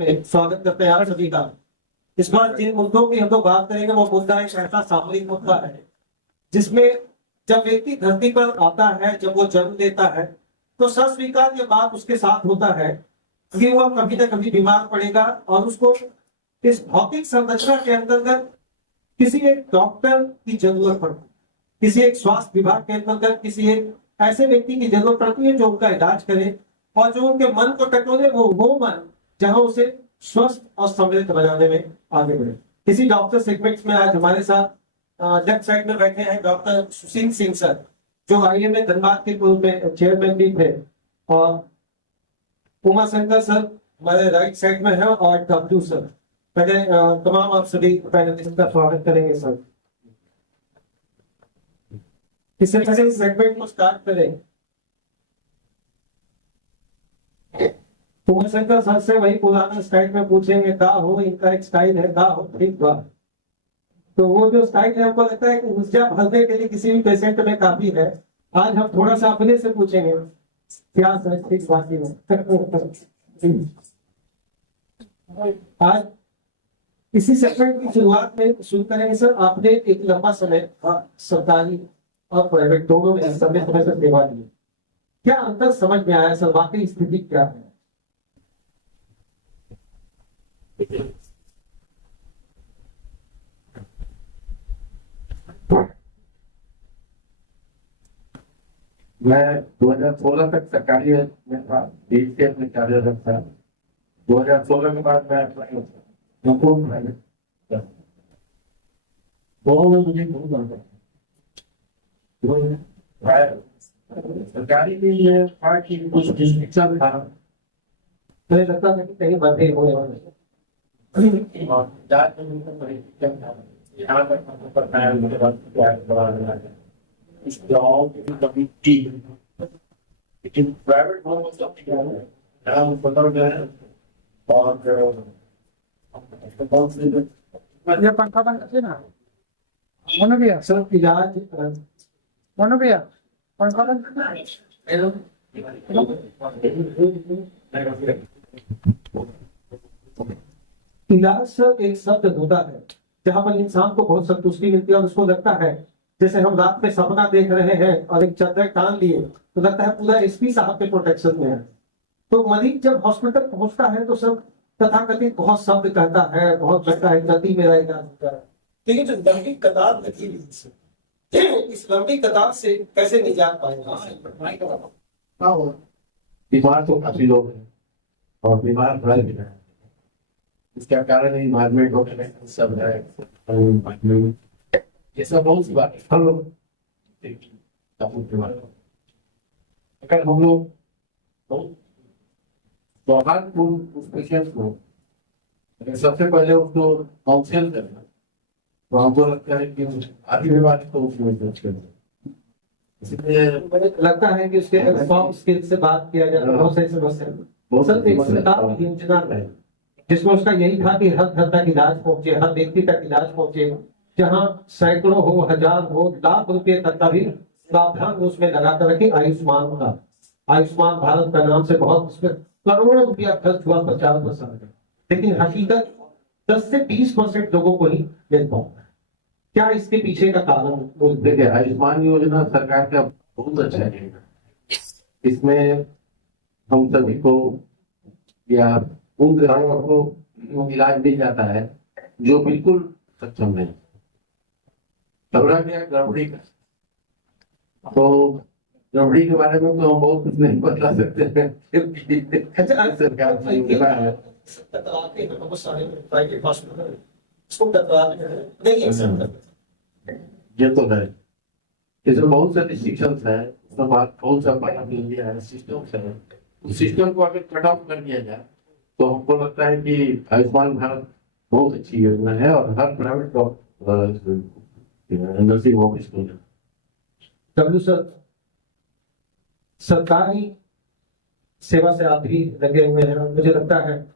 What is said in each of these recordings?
में स्वागत करते हैं आप सभी का। इस बार जिन मुद्दों की हम लोग बात करेंगे वो मुद्दा एक ऐसा सामूहिक मुद्दा है जिसमें जब व्यक्ति धरती पर आता है, जब वो जन्म लेता है, तो सस्वीकार ये बात उसके साथ होता है कि वह कभी न कभी बीमार पड़ेगा और उसको इस भौतिक संरचना के अंतर्गत किसी एक डॉक्टर की जरूरत पड़ती है, किसी एक स्वास्थ्य विभाग के अंतर्गत किसी एक ऐसे व्यक्ति की जरूरत पड़ती है जो उनका इलाज करे और जो उनके मन को टटोले, वो मन जहां उसे स्वस्थ और समृद्ध बनाने में आगे बढ़े। इसी डॉक्टर सेगमेंट्स में आज हमारे साथ लेफ्ट साइड में बैठे हैं डॉक्टर सुशील सिंह सर, जो आईएमए धनबाद के पूर्व में चेयरमैन भी थे, और उमा शंकर सर हमारे राइट साइड में है, और डब्ल्यू सर। पहले तमाम आप सभी पैनलिस्ट का स्वागत करेंगे सर। इससे पहले इस सेगमेंट को स्टार्ट करें, उमा शंकर सर से वही पुराना स्टाइल में पूछेंगे का हो, इनका एक स्टाइल है का हो ठीक बात। तो वो जो स्टाइल है हमको लगता है कि ऊर्जा भरने के लिए किसी भी पेशेंट में काफी है। आज हम थोड़ा सा अपने से पूछेंगे क्या सर ठीक बात में। आज इसी सेगमेंट की शुरुआत में शुरू करेंगे सर। आपने एक लंबा समय सरकारी और प्राइवेट दोनों में समय समय से सेवा दी, क्या अंतर समझ में आया सर, वाकई स्थिति क्या है? मैं 2016 तक सरकारी में था, देश के अपने कार्यरत था। 2016 के बाद मैं मुझे सरकारी के लिए पार्टी कुछ डिस्ट्रिक्शन था, मुझे लगता था कि कहीं बढ़े होने वाले यहाँ तक पता मुझे लेकिन प्राइवेट और ये पंखा बंद कर ना मोनो भैया, सर। इलाज मोनो भैया पंखा बंद करना। इलाज सर एक शब्द होता है जहां पर इंसान को बहुत संतुष्टि मिलती है और उसको लगता है जैसे हम रात में सपना देख रहे हैं और एक चादर टांग लिए तो लगता है पूरा एसपी साहब के प्रोटेक्शन में है। तो मरीज जब हॉस्पिटल पहुंचता है तो सब तथाकथित बहुत शब्द कहता है, बहुत लगता है जल्दी मेरा इलाज होता है, लेकिन जो लंबी कतार लगी हुई इस लंबी कतार से कैसे निजात पाएंगे? बीमार तो काफी लोग हैं और बीमार रह भी रहे हैं। इसका कारण इन्वायरमेंट वगैरह सब है, ये सब बहुत सी बात है। अगर हम लोग सौहार्दपूर्ण उस पेशेंट को सबसे पहले उसको काउंसिल करना, तो हमको लगता है कि आधी बीमारी तो उसमें इसलिए मुझे लगता है कि उसके सॉफ्ट स्किल से बात किया जाए बहुत सही समस्या। सर एक सरकार की योजना है जिसमें उसका यही था कि हर घर तक इलाज पहुंचे, हर व्यक्ति तक इलाज पहुंचे, जहां सैकड़ों हो, हजार हो, लाख रुपए तक का भी प्रावधान उसमें लगा कर रखे। आयुष्मान का, आयुष्मान भारत का नाम से बहुत उसमें करोड़ों रुपया खर्च हुआ प्रचार प्रसार में, लेकिन हकीकत 10 से 20% लोगों को ही मिल पाता है। क्या इसके पीछे का कारण? देखिए, आयुष्मान योजना सरकार का बहुत अच्छा है। इसमें हम सभी को या उन ग्रामीणों को इलाज मिल जाता है जो बिल्कुल सक्षम नहीं। लग गया गड़बड़ी का, तो गड़बड़ी के बारे में तो हम बहुत कुछ नहीं बता सकते हैं। सरकार की योजना है, ये तो है। इसमें बहुत से रिस्ट्रिक्शंस है, उसमें बहुत सा दिया है, सिस्टम्स है। उस सिस्टम को अगर कट ऑफ कर दिया जाए तो हमको लगता है कि आयुष्मान भारत बहुत अच्छी योजना है और हर private nursing home school. W sir, सरकारी सेवा से आप भी लगे हुए हैं, मुझे लगता है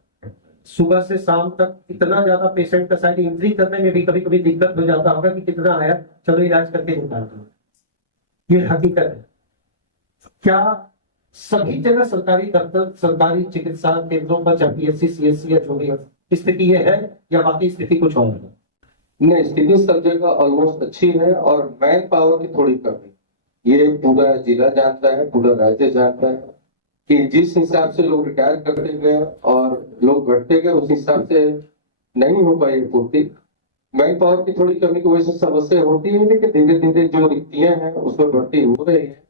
सुबह से शाम तक इतना ज्यादा पेशेंट का साइड एंट्री करने में भी कभी कभी दिक्कत हो जाता होगा कि कितना आया, चलो इलाज करके निकाल दो। ये हकीकत है। क्या सभी जगह सरकारी दफ्तर, सरकारी चिकित्सा केंद्रों पर, चाहे पीएचसी, सीएचसी या जो भी स्थिति ये है, या बाकी स्थिति कुछ और है? नहीं, स्थिति सब जगह ऑलमोस्ट अच्छी है और मैन पावर की थोड़ी कमी। ये पूरा जिला जानता है, पूरा राज्य जानता है कि जिस हिसाब से लोग रिटायर करते गए और लोग बढ़ते गए, उस हिसाब से नहीं हो पाई पूर्ति। मैन पावर की थोड़ी कमी की वजह से समस्या होती है, लेकिन धीरे धीरे जो रिक्तियां हैं उसमें भर्ती हो रही है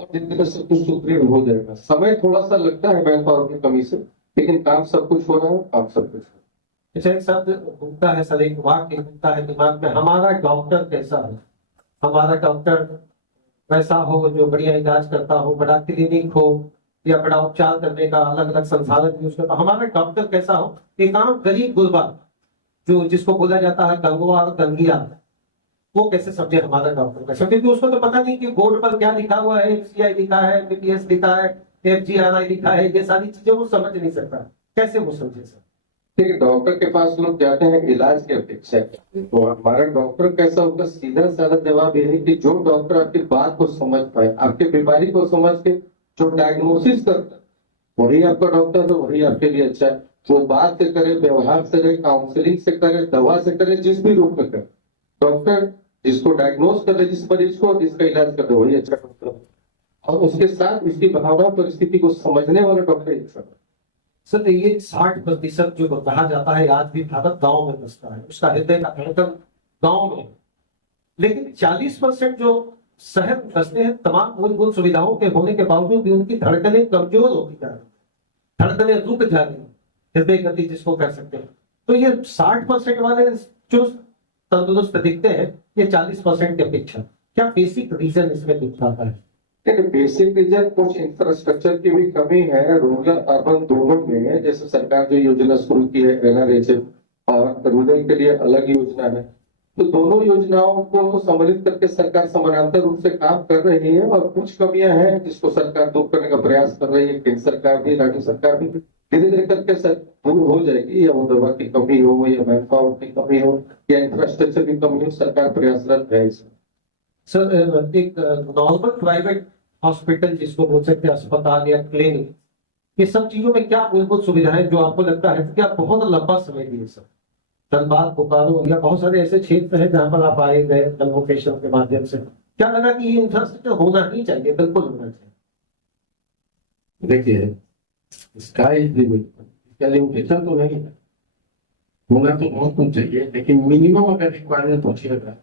और धीरे धीरे सब कुछ सुदृढ़ हो जाएगा। समय थोड़ा सा लगता है मैन पावर की कमी से, लेकिन काम सब कुछ हो रहा है, काम सब कुछ। अच्छा, एक शब्द घूमता है सर, एक वाक्य घूमता है दिमाग में, हमारा डॉक्टर कैसा है? हमारा डॉक्टर वैसा हो जो बढ़िया इलाज करता हो, बड़ा क्लिनिक हो या बड़ा उपचार करने का अलग अलग संसाधन यूज करता हो। हमारा डॉक्टर कैसा हो? एक आम गरीब गुरबा जो जिसको बोला जाता है गंगवा और गंगिया, वो कैसे समझे हमारा डॉक्टर कैसा? क्योंकि उसको तो पता नहीं कि बोर्ड पर क्या लिखा हुआ है, एमसीआई लिखा है, एमबीबीएस लिखा है, एफजीआरआई लिखा है, ये सारी चीजें वो समझ नहीं सकता। कैसे वो समझे सर? देखिए, डॉक्टर के पास लोग जाते हैं इलाज की अपेक्षा, तो हमारा डॉक्टर कैसा होगा? सीधा साधा जवाब ये है कि जो डॉक्टर आपकी बात को समझ पाए, आपके बीमारी को समझ के जो डायग्नोसिस करता है, वही आपका डॉक्टर है, वही आपके लिए अच्छा है। वो बात से करे, व्यवहार से करे, काउंसलिंग से करे, दवा से करे, जिस भी रूप में करे, डॉक्टर जिसको डायग्नोस कर रहे, जिस मरीज को, जिसका इलाज कर रहे, वही अच्छा डॉक्टर है। और उसके साथ उसकी भावना परिस्थिति को समझने वाला डॉक्टर ही अच्छा है। सर, ये 60% जो कहा जाता है आज भी भारत गांव में बसता है, उसका हृदय का धड़कन गांव में, लेकिन 40% जो शहर में बसते हैं, तमाम मूलभूत सुविधाओं के होने के बावजूद भी उनकी धड़कनें कमजोर होती जा रही है, धड़कनें रुक जा रही है, हृदय गति जिसको कह सकते हैं। तो ये 60% वाले जो तंदुरुस्त दिखते हैं, ये 40% की अपेक्षा, क्या बेसिक रीजन इसमें दिख रहा है? बेसिक रीजन कुछ इंफ्रास्ट्रक्चर की भी कमी है, रूरल अर्बन दोनों में। जैसे सरकार जो योजना शुरू की है NRHM और रूरल के लिए अलग योजना है, तो दोनों योजनाओं को सम्मिलित करके सरकार समानांतर रूप से काम कर रही है और कुछ कमियां हैं जिसको सरकार दूर करने का प्रयास कर रही है। केंद्र सरकार भी, राज्य सरकार भी धीरे धीरे करके दूर हो जाएगी। या वो दवा की कमी हो, या मैन पावर की कमी हो, या इंफ्रास्ट्रक्चर की कमी हो, सरकार प्रयासरत है इसमें। सर, एक नॉर्मल प्राइवेट हॉस्पिटल जिसको बोल सकते हैं, अस्पताल या क्लिनिक, ये सब चीजों में क्या मूलभूत सुविधाएं जो आपको लगता है कि आप बहुत लंबा समय दिए सर? धनबाद, बोकारो या बहुत सारे ऐसे क्षेत्र हैं जहां पर आप आए गए कन्वोकेशन के माध्यम से, क्या लगा कि ये इंफ्रास्ट्रक्चर होना ही चाहिए, बिल्कुल होना चाहिए? देखिए, स्काई इज लिमिट, इसका लिमिटेशन तो नहीं है, होना तो बहुत कुछ चाहिए, लेकिन मिनिमम अगर रिक्वायरमेंट पूछिएगा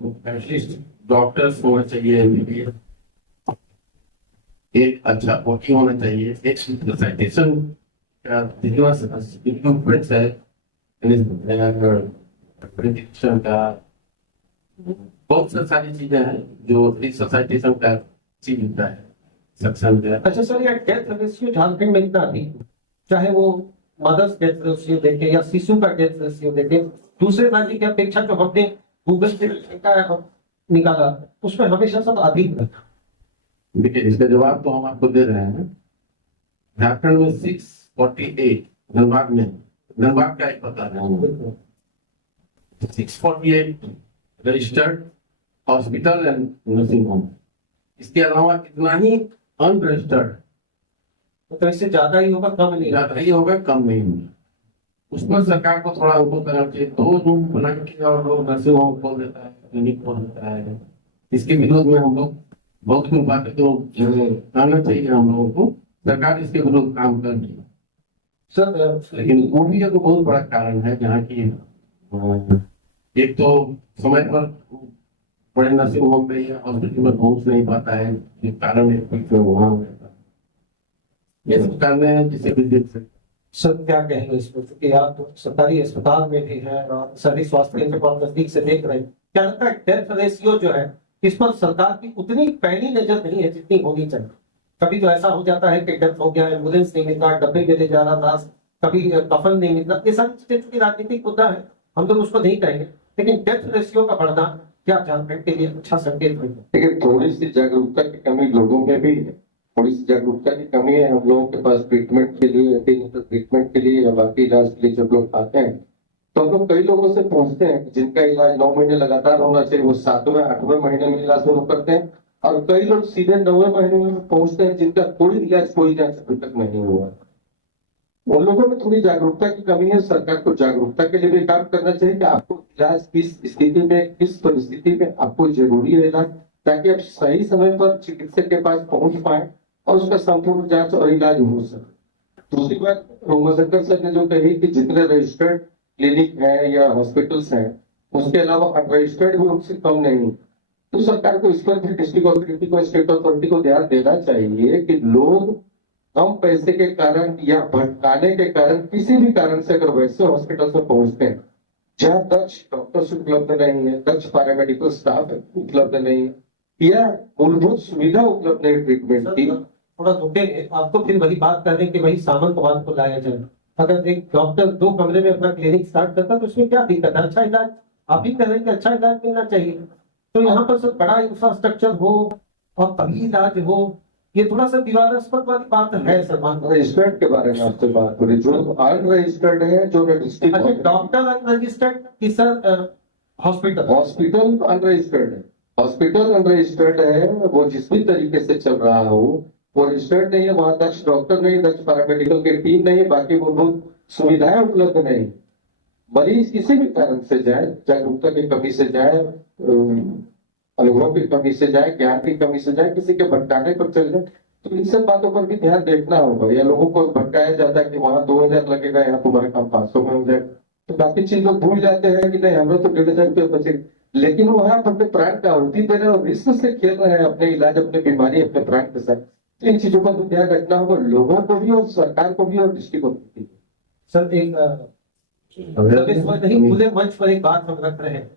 तो एटलीस्ट डॉक्टर्स होना चाहिए, एमबीबीएस, एक अच्छा ओटी होना चाहिए, एक साइटेशन का इक्विपमेंट्स है, प्रिडिक्शन का, बहुत सारी चीजें हैं जो साइटेशन का चीज होता है, सक्षम है। अच्छा सर, ये डेथ रेशियो झारखंड में इतना अधिक, चाहे वो मदर्स डेथ रेशियो देखें या शिशु का डेथ रेशियो देखें, दूसरे राज्य की अपेक्षा जो हमने गूगल से निकाला उसमें हमेशा सब अधिक है। देखिए, इसका जवाब तो हम आपको दे रहे हैं। झारखंड में 648, धनबाद में, धनबाद का एक बता रहे हैं, 648 registered hospital and nursing home. इसके अलावा कितना ही अनरजिस्टर्ड, तो इससे ज्यादा ही होगा, कम नहीं? ज्यादा ही होगा, कम नहीं होगा। उस पर सरकार को थोड़ा उनको करना चाहिए, 2 रूम बना के और लोग नर्सिंग होम खोल देता है, क्लिनिक खोल देता है। इसके विरोध में हम लोग बहुत कुछ बातें तो करना चाहिए हम लोगों को, सरकार इसके विरोध काम कर रही है सर। लेकिन वो भी एक बहुत बड़ा कारण है जहाँ की एक तो समय पर बड़े नर्सिंग होम पे या हॉस्पिटल में पहुंच नहीं पाता है, जिस कारण वहाँ ये सब कारण है जिसे भी देख सकते। सर, क्या कहेंगे इसमें, क्योंकि आप तो सरकारी अस्पताल में भी हैं और सभी स्वास्थ्य केंद्र को आप नजदीक से देख रहे हैं, क्या लगता है डेथ रेशियो जो है इस पर सरकार की उतनी पैनी नजर नहीं है जितनी होनी चाहिए? कभी तो ऐसा हो जाता है कि डेथ हो गया, एम्बुलेंस नहीं मिल रहा, डब्बे में ले जा रहा था, कभी कफन नहीं मिल रहा, ये सारी चीजें चूंकि राजनीतिक मुद्दा है, हम लोग उसको नहीं कहेंगे, लेकिन डेथ रेशियो का बढ़ना क्या झारखंड के लिए अच्छा संकेत है? लेकिन थोड़ी सी जागरूकता की कमी लोगों में भी है, थोड़ी सी जागरूकता की कमी है। हम लोगों के पास ट्रीटमेंट के लिए, ट्रीटमेंट के लिए या बाकी इलाज के लिए जब लोग आते हैं तो हम लोग कई लोगों से पूछते हैं जिनका इलाज 9 महीने लगातार होना चाहिए, वो 7वें 8वें महीने में इलाज शुरू करते हैं, और कई लोग सीधे 9वें महीने में पहुंचते हैं जिनका कोई इलाज कोई जांच अभी तक नहीं हुआ। उन लोगों में थोड़ी जागरूकता की कमी है। सरकार को जागरूकता के लिए भी काम करना चाहिए कि आपको इलाज किस स्थिति में, किस परिस्थिति में आपको जरूरी है इलाज, ताकि आप सही समय पर चिकित्सक के पास पहुंच पाए और उसका संपूर्ण जांच और इलाज हो सके। दूसरी बात उमाशंकर सर ने जो कही कि जितने रजिस्टर्ड क्लिनिक है या हॉस्पिटल्स हैं, उसके अलावा अनरजिस्टर्ड भी उनसे कम नहीं। तो सरकार को इस पर भी डिस्ट्रिक्ट अथॉरिटी को, स्टेट अथॉरिटी को ध्यान देना चाहिए कि लोग कम पैसे के कारण या भटकाने के कारण, किसी भी कारण से अगर वैसे हॉस्पिटल से पहुंचते हैं जहां दक्ष डॉक्टर्स उपलब्ध नहीं है, दक्ष पैरामेडिकल स्टाफ उपलब्ध नहीं है या मूलभूत सुविधा उपलब्ध नहीं ट्रीटमेंट की, थोड़ा रुकेंगे, आपको फिर वही बात कर रहे हैं कि वही सामंतवाद को लाया जाए। अगर एक डॉक्टर 2 कमरे में अपना क्लिनिक स्टार्ट करता है तो उसमें क्या दिक्कत है? अच्छा इलाज आप ही कह रहे हैं कि अच्छा इलाज मिलना चाहिए, तो यहाँ पर सब बड़ा इंफ्रास्ट्रक्चर हो और तभी इलाज हो, ये थोड़ा सा विवादास्पद वाली बात है सलमान। रजिस्टर्ड के बारे में आपसे बात हो रही, जो अनरजिस्टर्ड है, जो रजिस्टर्ड अच्छा, डॉक्टर अनरजिस्टर्ड कि सर हॉस्पिटल? हॉस्पिटल अनरजिस्टर्ड है, हॉस्पिटल अनरजिस्टर्ड है, वो जिस भी तरीके से चल रहा हो वो रजिस्टर्ड नहीं है, वहां दक्ष डॉक्टर नहीं, दक्ष पैरामेडिकल की टीम नहीं, बाकी मूलभूत सुविधाएं उपलब्ध नहीं। मरीज किसी भी कारण से जाए, जागरूकता की कमी से जाए, अनुभव की कमी से जाए, ज्ञान की कमी से जाए, किसी के भटकाने पर चल जाए, तो इन सब बातों पर भी ध्यान देखना होगा। या लोगों को भटकाया जाता है कि वहां 2000 लगेगा, यहाँ तुम्हारा काम 500 में हो जाए, तो बाकी चीज लोग भूल जाते हैं कि नहीं हमें तो 1500 रुपये बचे, लेकिन वहां अपने प्राण का आहुति दे रहे हैं और रिस्क से खेल रहे हैं अपने इलाज, अपने बीमारी, अपने प्राण के साथ। तो इन चीजों पर भी ध्यान रखना होगा, लोगों को भी और सरकार को भी और डिस्ट्रिक्ट को भी। सर एक इस वक्त नहीं खुले मंच पर एक बात हम रख रहे हैं,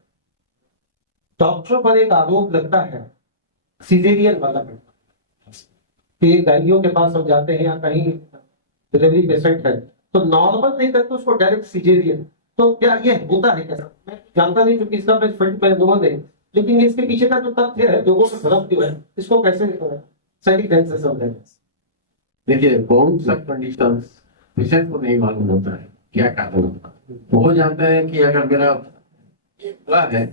डॉक्टरों पर एक आरोप लगता है सिजेरियन वाला कि गाड़ियों के पास हम जाते हैं या कहीं डिलीवरी पेशेंट है तो नॉर्मल नहीं करते उसको डायरेक्ट सिजेरियन, तो क्या ये होता है? कैसा मैं जानता नहीं क्योंकि इसका मैं फील्ड में अनुभव नहीं, लेकिन इसके पीछे का जो तथ्य है, लोगों का भ्रम क्यों है, इसको कैसे सही ढंग से समझें? देखिए, बहुत सा कंडीशन पेशेंट को नहीं मालूम होता है क्या कारण होता है। वो जानता है कि अगर मेरा हुआ है,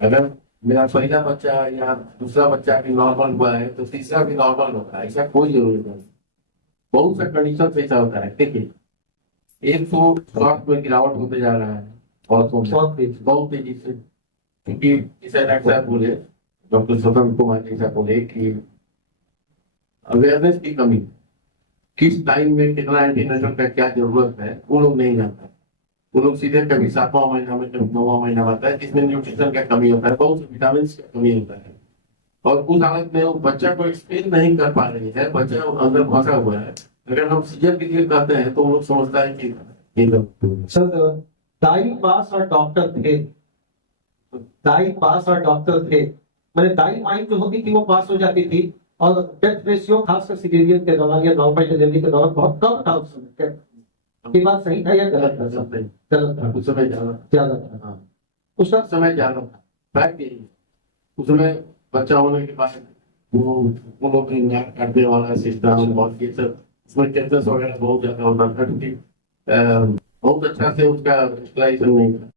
अगर मेरा पहला बच्चा या दूसरा बच्चा भी नॉर्मल हुआ है तो तीसरा भी नॉर्मल होता है, ऐसा कोई जरूरी नहीं। बहुत सा कंडीशन से ऐसा होता है। देखिए, एक तो स्वास्थ्य में गिरावट होते जा रहा है और बहुत तेजी से, क्योंकि जैसे डॉक्टर साहब बोले, डॉक्टर स्वतंत्र कुमार जैसा बोले कि अवेयरनेस की कमी, किस टाइम में कितना एंटीनेटल का क्या जरूरत है वो लोग नहीं जानते। वो लोग सीधे कभी 7वां महीना में, 9वां महीना आता है जिसमें न्यूट्रिशन का कमी होता है, बहुत से विटामिन का कमी होता है, और उस हालत में वो बच्चा को एक्सप्लेन नहीं कर पा रही है, बच्चा अंदर फंसा हुआ है। अगर हम सीजर के लिए कहते हैं तो वो लोग समझता है कि सर दाई पास और डॉक्टर थे, दाई पास और डॉक्टर थे, मैंने दाई माइंड जो होती थी वो पास हो जाती थी और डेथ रेशियो खासकर सिजेरियन के दौरान या नॉर्मल डिलीवरी के दौरान बहुत कम था उस समय। ये बात सही था या गलत था? गलत था, उस समय ज्यादा था। हाँ, उस समय ज्यादा था। फैक्ट यही है, उस समय बच्चा होने के बाद वो लोग करने वाला सिस्टम और ये सब, उसमें टेंशन वगैरह बहुत ज्यादा होता था, क्योंकि बहुत अच्छा से उसका यूटिलाइजेशन नहीं था,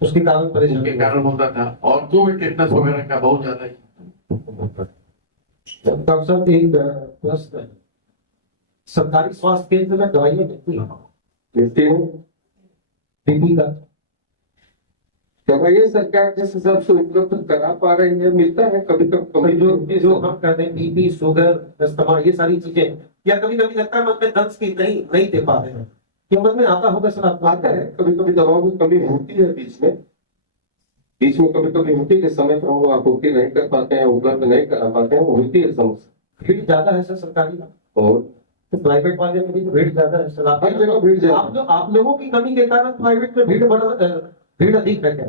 उसके कारण उसके कारण होता था। और जो टेटनस वगैरह का बहुत ज्यादा डॉक्टर साहब एक प्रश्न है, सरकारी स्वास्थ्य केंद्र में दवाइयाँ मिलती हैं बीपी का? दवाइयाँ सरकार जिस हिसाब से उपलब्ध करा पा रही है, मिलता है कभी कभी जो हम कहते हैं बीपी, शुगर, अस्थमा, ये सारी चीजें, या कभी कभी लगता है मन में दर्द की नहीं दे पा रहे हैं, कीमत में आता होगा सर? आपको आता है कभी कभी दवाओं की कमी होती है, बीच में कभी कभी होती है, समय पर वो आपूर्ति नहीं कर पाते हैं, उपलब्ध नहीं करा पाते हैं, होती है समस्या। भीड़ ज्यादा है सर सरकारी में, और तो प्राइवेट वाले में भी तो भीड़ ज्यादा है सर। हर जगह भीड़ ज्यादा। आप लोगों की कमी के कारण प्राइवेट में भीड़ अधिक है क्या?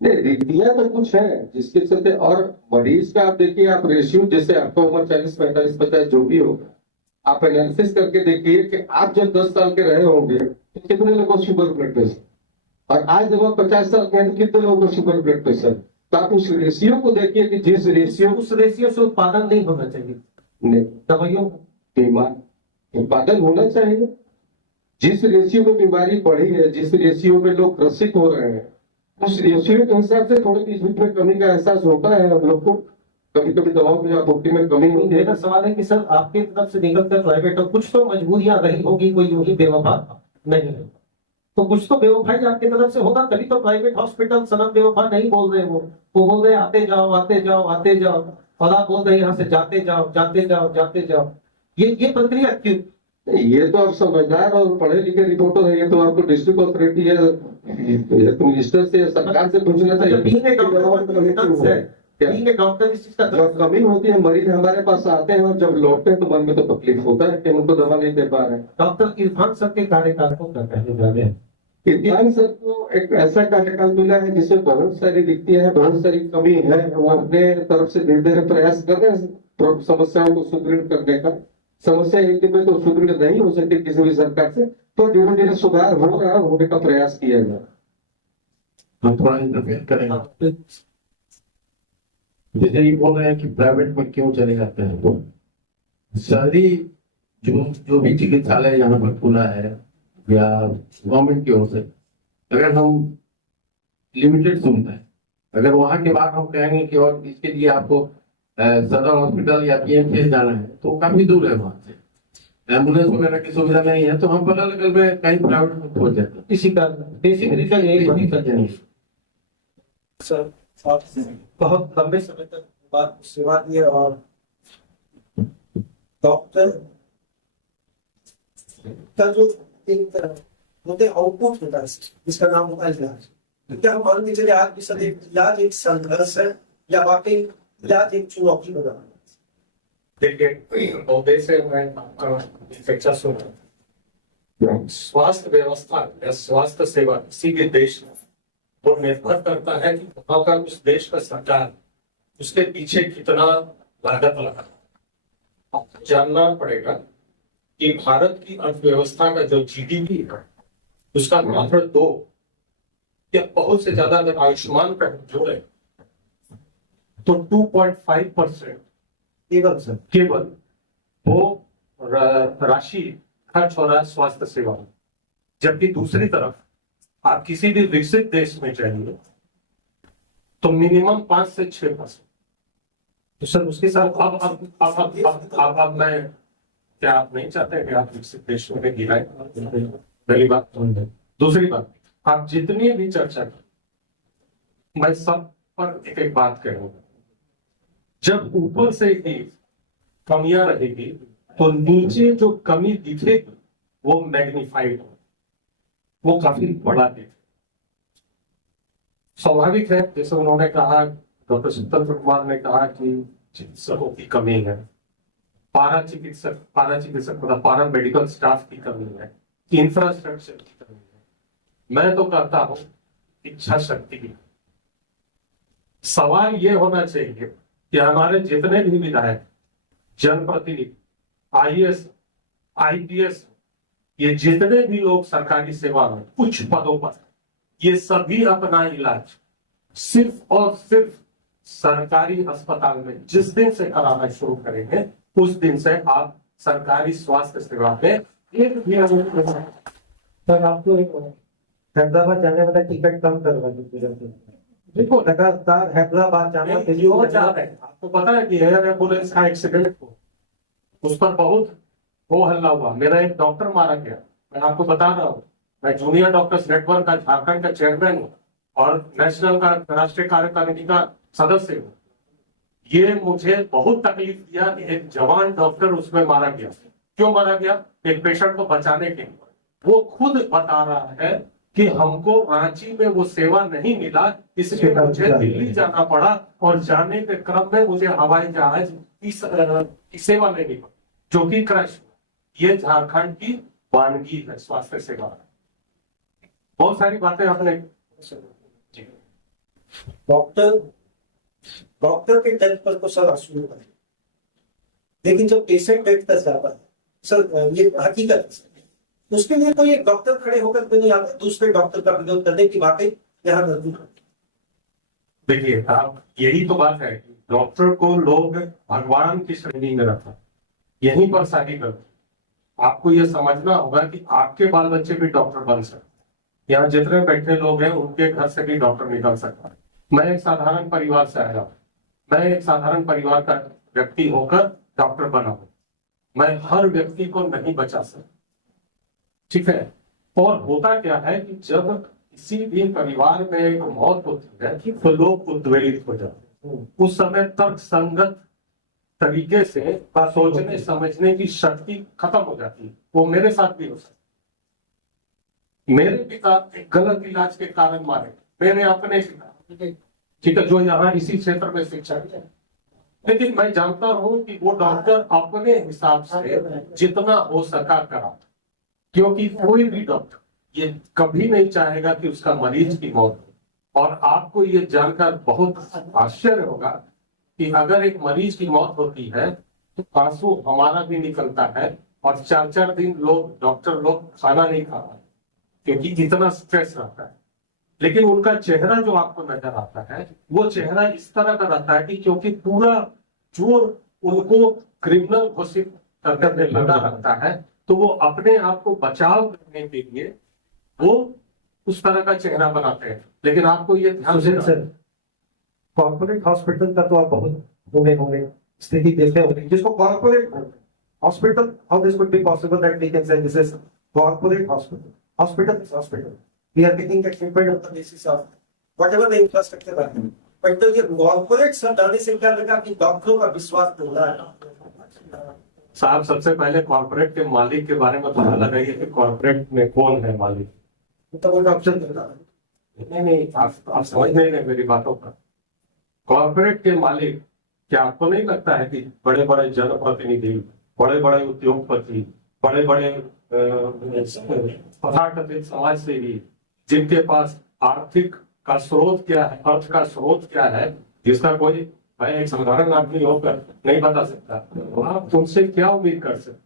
नहीं, रीतियां तो कुछ है जिसके चलते, और मरीज का आप देखिए, आप रेशियो, जैसे आपका उम्र 40, 45, 50 जो भी होगा, आप एनालिसिस करके देखिए कि आप जब 10 साल के रहे होंगे तो कितने लोगों को शुगर ब्लड प्रेशर, और आज जब आप 50 साल के हैं तो कितने लोगों को शुगर ब्लड प्रेशर। तो आप उस रेशियो को देखिए कि जिस रेशियो, उस रेशियो से उत्पादन नहीं होना चाहिए नहीं, दवाइयों बीमार उत्पादन होना चाहिए। जिस रेशियो में बीमारी बढ़ी है, जिस रेशियो में लोग ग्रसित हो रहे हैं, उस रेशियो के हिसाब से थोड़ी सी इसमें कमी का एहसास होता है हम लोग को। कभी कभी दवाओं की आपूर्ति में कमी होती है। मेरा सवाल है कि सर आपके तरफ से निकल कर प्राइवेट और कुछ तो मजबूरियां रही होगी, कोई यूं बेवफा नहीं है, तो कुछ तो बेवफाई आपकी तरफ से होगा, तभी तो प्राइवेट हॉस्पिटल सनम बेवफा नहीं बोल रहे। वो बोल रहे आते जाओ आते जाओ आते जाओ, और आप बोल रहे यहाँ से जाते जाओ जाते जाओ जाते जाओ। ये प्रक्रिया क्यों? ये तो आप समझदार और पढ़े लिखे रिपोर्टर है, ये तो आपको डिस्ट्रिक्ट अथॉरिटी है, ये तो मिनिस्टर से सरकार से पूछना चाहिए। डॉक्टर इस चीज का जब कमी होती है, मरीज हमारे पास आते हैं और जब लौटते हैं तो मन में तो तकलीफ होता है कि हम उनको दवा नहीं दे पा रहे हैं। डॉक्टर इरफान सर के कार्यकाल को क्या कहने जा रहे हैं? इरफान सर को एक ऐसा कार्यकाल मिला है जिसमें बहुत सारी दिक्कतें हैं, बहुत सारी कमी है। वो अपने तरफ से धीरे धीरे प्रयास कर रहे हैं समस्याओं को सुदृढ़ करने का। समस्या एक दिन में तो सुदृढ़ नहीं हो सकती किसी भी सरकार से, तो धीरे धीरे सुधार हो रहा है, होने का प्रयास किया जा रहा है। हम थोड़ा इंटरफेयर करेंगे। जैसे ये बोल रहे हैं कि प्राइवेट में क्यों चले जाते हैं, तो शहरी जो भी चिकित्सालय यहाँ पर खुला है या गवर्नमेंट की ओर से, अगर हम लिमिटेड सुविधा है, अगर वहां के बाद हम कहेंगे कि और इसके लिए आपको सदर हॉस्पिटल या पीएमसीएच जाना है, तो काफी दूर है, वहां से एम्बुलेंस वगैरह की सुविधा नहीं है, तो हम बगल बगल में कहीं प्राइवेट में पहुंच जाते हैं। इसी का बेसिक रीजन यही सर। आप बहुत लंबे समय तक बात सेवा दी है, और डॉक्टर का जो एक होते आउटपुट होता है जिसका नाम होता है इलाज। तो क्या हम मान के चले आज भी सर इलाज एक संघर्ष है या वाकई इलाज एक चुनौती बना? देखिए, पौधे से मैं आपका चर्चा सुन रहा हूँ। स्वास्थ्य व्यवस्था या स्वास्थ्य सेवा किसी भी देश में वो निर्भर करता है कि वहां का उस देश का सरकार उसके पीछे कितना लागत लगा। आपको जानना पड़ेगा कि भारत की अर्थव्यवस्था का जो जीडीपी है उसका मात्र 2 या बहुत से ज्यादा अगर आयुष्मान का जोड़े तो 2.5% केवल वो राशि खर्च हो रहा है स्वास्थ्य सेवा में। जबकि दूसरी तरफ आप किसी भी विकसित देश में जाइए तो मिनिमम 5 से 6%। तो सर उसके साथ अब मैं क्या आप नहीं चाहते कि आप विकसित देशों में गिराए? पहली बात। दूसरी बात, आप जितनी भी चर्चा की, मैं सब पर एक एक बात कहूंगा। जब ऊपर से ही कमियां रहेगी तो नीचे जो कमी दिखेगी वो मैग्नीफाइड हो, वो काफी बड़ा दिखे। स्वाभाविक है, जैसे उन्होंने कहा, डॉक्टर सुतंत्र कुमार ने कहा कि चिकित्सकों की कमी है, पारा चिकित्सक मतलब पारा मेडिकल स्टाफ की कमी है, इंफ्रास्ट्रक्चर की कमी है। मैं तो कहता हूं इच्छा शक्ति की। सवाल ये होना चाहिए कि हमारे जितने भी विधायक, जनप्रतिनिधि, आईएएस, आईपीएस, ये जितने भी लोग सरकारी सेवा में उच्च पदों पर, ये सभी अपना इलाज सिर्फ और सिर्फ सरकारी अस्पताल में जिस दिन से कराना शुरू करेंगे उस दिन से आप सरकारी स्वास्थ्य सेवा में एक भी सर आपको हैदराबाद जाने वाला टिकट कम करवा दीजिए। देखो लगातार हैदराबाद जाना क्यों जा रहे हैं? आपको पता है कि एयर एम्बुलेंस का एक्सीडेंट हो, उस पर बहुत वो हल्ला हुआ। मेरा एक डॉक्टर मारा गया, मैं आपको बता रहा हूँ। मैं जूनियर डॉक्टर्स नेटवर्क का झारखंड का चेयरमैन हूँ और नेशनल का राष्ट्रीय कार्यकारिणी का सदस्य हूँ। ये मुझे बहुत तकलीफ दिया कि एक जवान डॉक्टर उसमें मारा गया। क्यों मारा गया? एक पेशेंट को बचाने के लिए। वो खुद बता रहा है कि हमको रांची में वो सेवा नहीं मिला, इसलिए मुझे दिल्ली जाना पड़ा और जाने के क्रम में मुझे हवाई जहाज की सेवा लेनी पड़ी, जो कि क्रैश। ये झारखंड की वानगी है स्वास्थ्य सेवा। बहुत सारी बातें आपने डॉक्टर के डेथ पर तो सर आंसू है, लेकिन जब पेशेंट डेथ कर जाता है सर, ये हकीकत है। उसके लिए तो ये डॉक्टर खड़े होकर तो नहीं आते दूसरे डॉक्टर का विरोध करने की बातें यहाँ करती है। देखिए, आप यही तो बात है, डॉक्टर को लोग भगवान की श्रेणी में रखा, यहीं पर शादी करते। आपको यह समझना होगा कि आपके बाल बच्चे भी डॉक्टर बन सकते, यहाँ जितने बैठे लोग हैं उनके घर से भी डॉक्टर निकल सकता है। मैं एक साधारण परिवार से आया हूँ, मैं एक साधारण परिवार का व्यक्ति होकर डॉक्टर बना हूँ। मैं हर व्यक्ति को नहीं बचा सकता, ठीक है। और होता क्या है कि जब किसी भी परिवार में एक मौत होती है तो लोग उद्वेलित हो जाते हैं। उस समय तर्क संगत तरीके से सोचने समझने की शक्ति खत्म हो जाती है। वो मेरे साथ भी हो सकता है। मेरे पिता एक गलत इलाज के कारण मारे, मेरे अपने पिता, ठीक है, जो यहाँ इसी क्षेत्र में शिक्षक है। लेकिन मैं जानता हूं कि वो डॉक्टर अपने हिसाब से जितना हो सका करा, क्योंकि कोई भी डॉक्टर ये कभी नहीं चाहेगा कि उसका मरीज की मौत हो। और आपको ये जानकर बहुत आश्चर्य होगा कि अगर एक मरीज की मौत होती है तो आंसू हमारा भी निकलता है, और 4-4 दिन डॉक्टर लोग खाना नहीं खा रहे क्योंकि इतना स्ट्रेस रहता है। लेकिन उनका चेहरा जो आपको नजर आता है वो चेहरा इस तरह का रहता है कि क्योंकि पूरा जोर उनको क्रिमिनल घोषित करने लगा रहता है, तो वो अपने आप को बचाव करने के लिए वो उस तरह का चेहरा बनाते हैं। लेकिन आपको ये ध्यान सुशील देना, सर, कॉर्पोरेट हॉस्पिटल का तो आप बहुत होंगे स्थिति देखे होंगे, जिसको corporate hospital, how this could be possible that we can say this is corporate hospital. Hospital is hospital, we are taking the treatment on the basis of whatever the infrastructure है, बट तो ये corporate सब डालने से क्या लगा कि डॉक्टरों का विश्वास तोड़ा है। साहब सबसे पहले कॉर्पोरेट के मालिक के बारे में पता लगाइए कि कॉर्पोरेट में कौन है मालिक। तो वो ऑप्शन देता है। नहीं, आप समझ नहीं रहे मेरी बातों का। कॉर्पोरेट के मालिक, क्या आपको नहीं लगता है कि बड़े बड़े जनप्रतिनिधि, बड़े बड़े उद्योगपति, बड़े बड़े तथाकथित समाज सेवी, जिनके पास आर्थिक का स्रोत क्या है, अर्थ का स्रोत क्या है, जिसका कोई मैं एक साधारण आदमी होकर नहीं बता सकता, तो आप उनसे क्या उम्मीद कर सकते।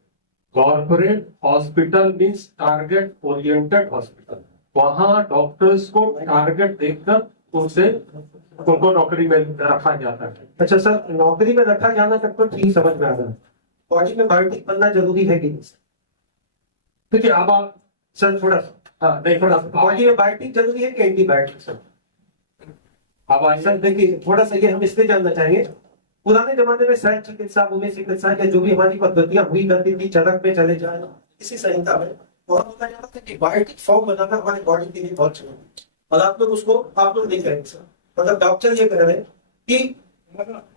Corporate hospital means target oriented hospital. वहां डॉक्टर्स को टारगेट देखकर उनको नौकरी में रखा जाता है। अच्छा सर, नौकरी में रखा जाना तक तो ठीक समझ में आ रहा है, बॉडी में बायोटिक बनना जरूरी है कि नहीं? देखिए अब आप सर थोड़ा सा नहीं, थोड़ा बॉडी में बायोटिक जरूरी है कि एंटीबायोटिक सर? अब सर देखिए थोड़ा सा ये हम इसलिए जानना चाहेंगे, पुराने जमाने में शल्य चिकित्सा, भूमि चिकित्सा या जो भी हमारी पद्धतियां हुई करती थी, चरक पे चले जाए, इसी संहिता में वहां बताया जाता था कि बायोटिक फॉर्म बनाना हमारे बॉडी के लिए बहुत जरूरी है। और आप लोग देख रहे हैं सर, मतलब डॉक्टर ये कह रहे हैं कि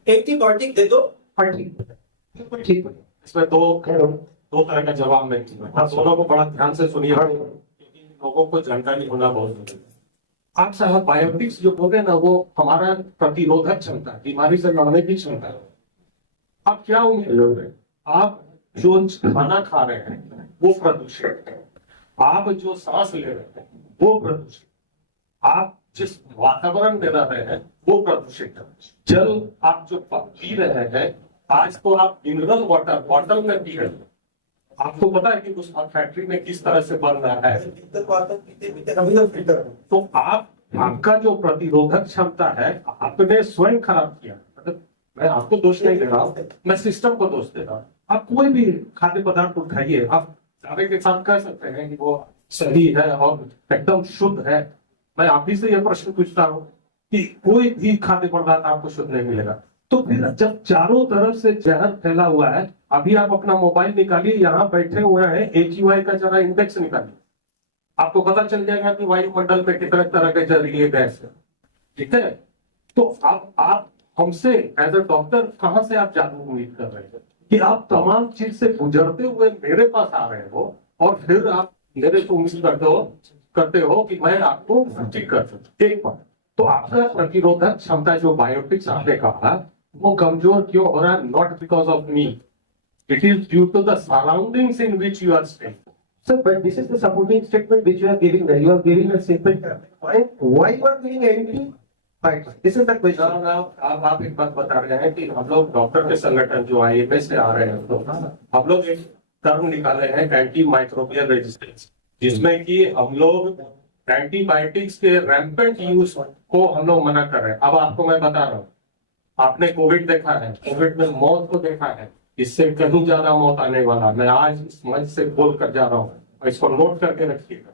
एंटीबायोटिक दे दो, हाँ ठीक है। इसमें दो तरह का जवाब मैं दूंगा, दोनों को बड़ा ध्यान से सुनिए क्योंकि लोगों को जानकारी होना बहुत जरूरी है। आप साहब बायोटिक्स जो बोल रहे हैं ना, वो हमारा प्रतिरोधक क्षमता, बीमारी से लड़ने की क्षमता है। आप क्या उम्मीद, आप जो खाना खा रहे हैं वो प्रदूषित है, आप जो सांस ले रहे हैं वो प्रदूषित, आप जिस वातावरण में रह रहे हैं वो प्रदूषित है, जल आप जो पी रहे हैं, आज तो आप मिनरल वाटर बॉटल में पी रहे हैं, आपको पता है कि उस फैक्ट्री में किस तरह से बन रहा है। तो आपका जो प्रतिरोधक क्षमता है आपने स्वयं खराब किया। मतलब मैं आपको दोष नहीं दे रहा हूँ, मैं सिस्टम को दोष दे रहा हूँ। आप कोई भी खाद्य पदार्थ उठाइए, आप दावे के साथ कह सकते हैं कि वो सही है और एकदम शुद्ध है। मैं आप ही से यह प्रश्न पूछता हूँ कि कोई भी खाद्य पदार्थ आपको शुद्ध नहीं मिलेगा। तो फिर जब चारों तरफ से जहर फैला हुआ है, अभी आप अपना मोबाइल निकालिए, यहाँ बैठे हुए हैं, AQI का जरा इंडेक्स निकालिए, आपको पता चल जाएगा कि वायुमंडल में कितने तरह के जहरीले गैस है, ठीक है। तो आप हमसे एज ए डॉक्टर कहां से आप जादू उम्मीद कर रहे हैं कि आप तमाम चीज से गुजरते हुए मेरे पास आ रहे हो और फिर आप मेरे से उम्मीद करते हो कि मैं आपको ठीक कर सकूं। एक बात तो आपका प्रतिरोधक क्षमता जो बायोटिक्स आपने कहा वो कमजोर क्यों हो रहा है? Not because of me, it is due to the surroundings in which you are staying. Sir, but this is the supporting statement which you are giving. There, you are giving a statement. Why you are giving anti-biotic? This is the question. आप एक बात बता रहे हैं कि हम लोग doctor के संगठन जो IMA से आ रहे हैं, हम लोग एक टर्म निकाले हैं एंटी माइक्रोबियल रेजिस्टेंस, जिसमें कि हम लोग एंटीबायोटिक्स के रैम्पेंट यूज को हम लोग मना कर रहे हैं। अब आपको मैं बता रहा हूँ, आपने कोविड देखा है, कोविड में मौत को देखा है, इससे कहीं ज्यादा मौत आने वाला। मैं आज इस मंच से बोल कर जा रहा हूँ, इसको नोट करके रखिएगा।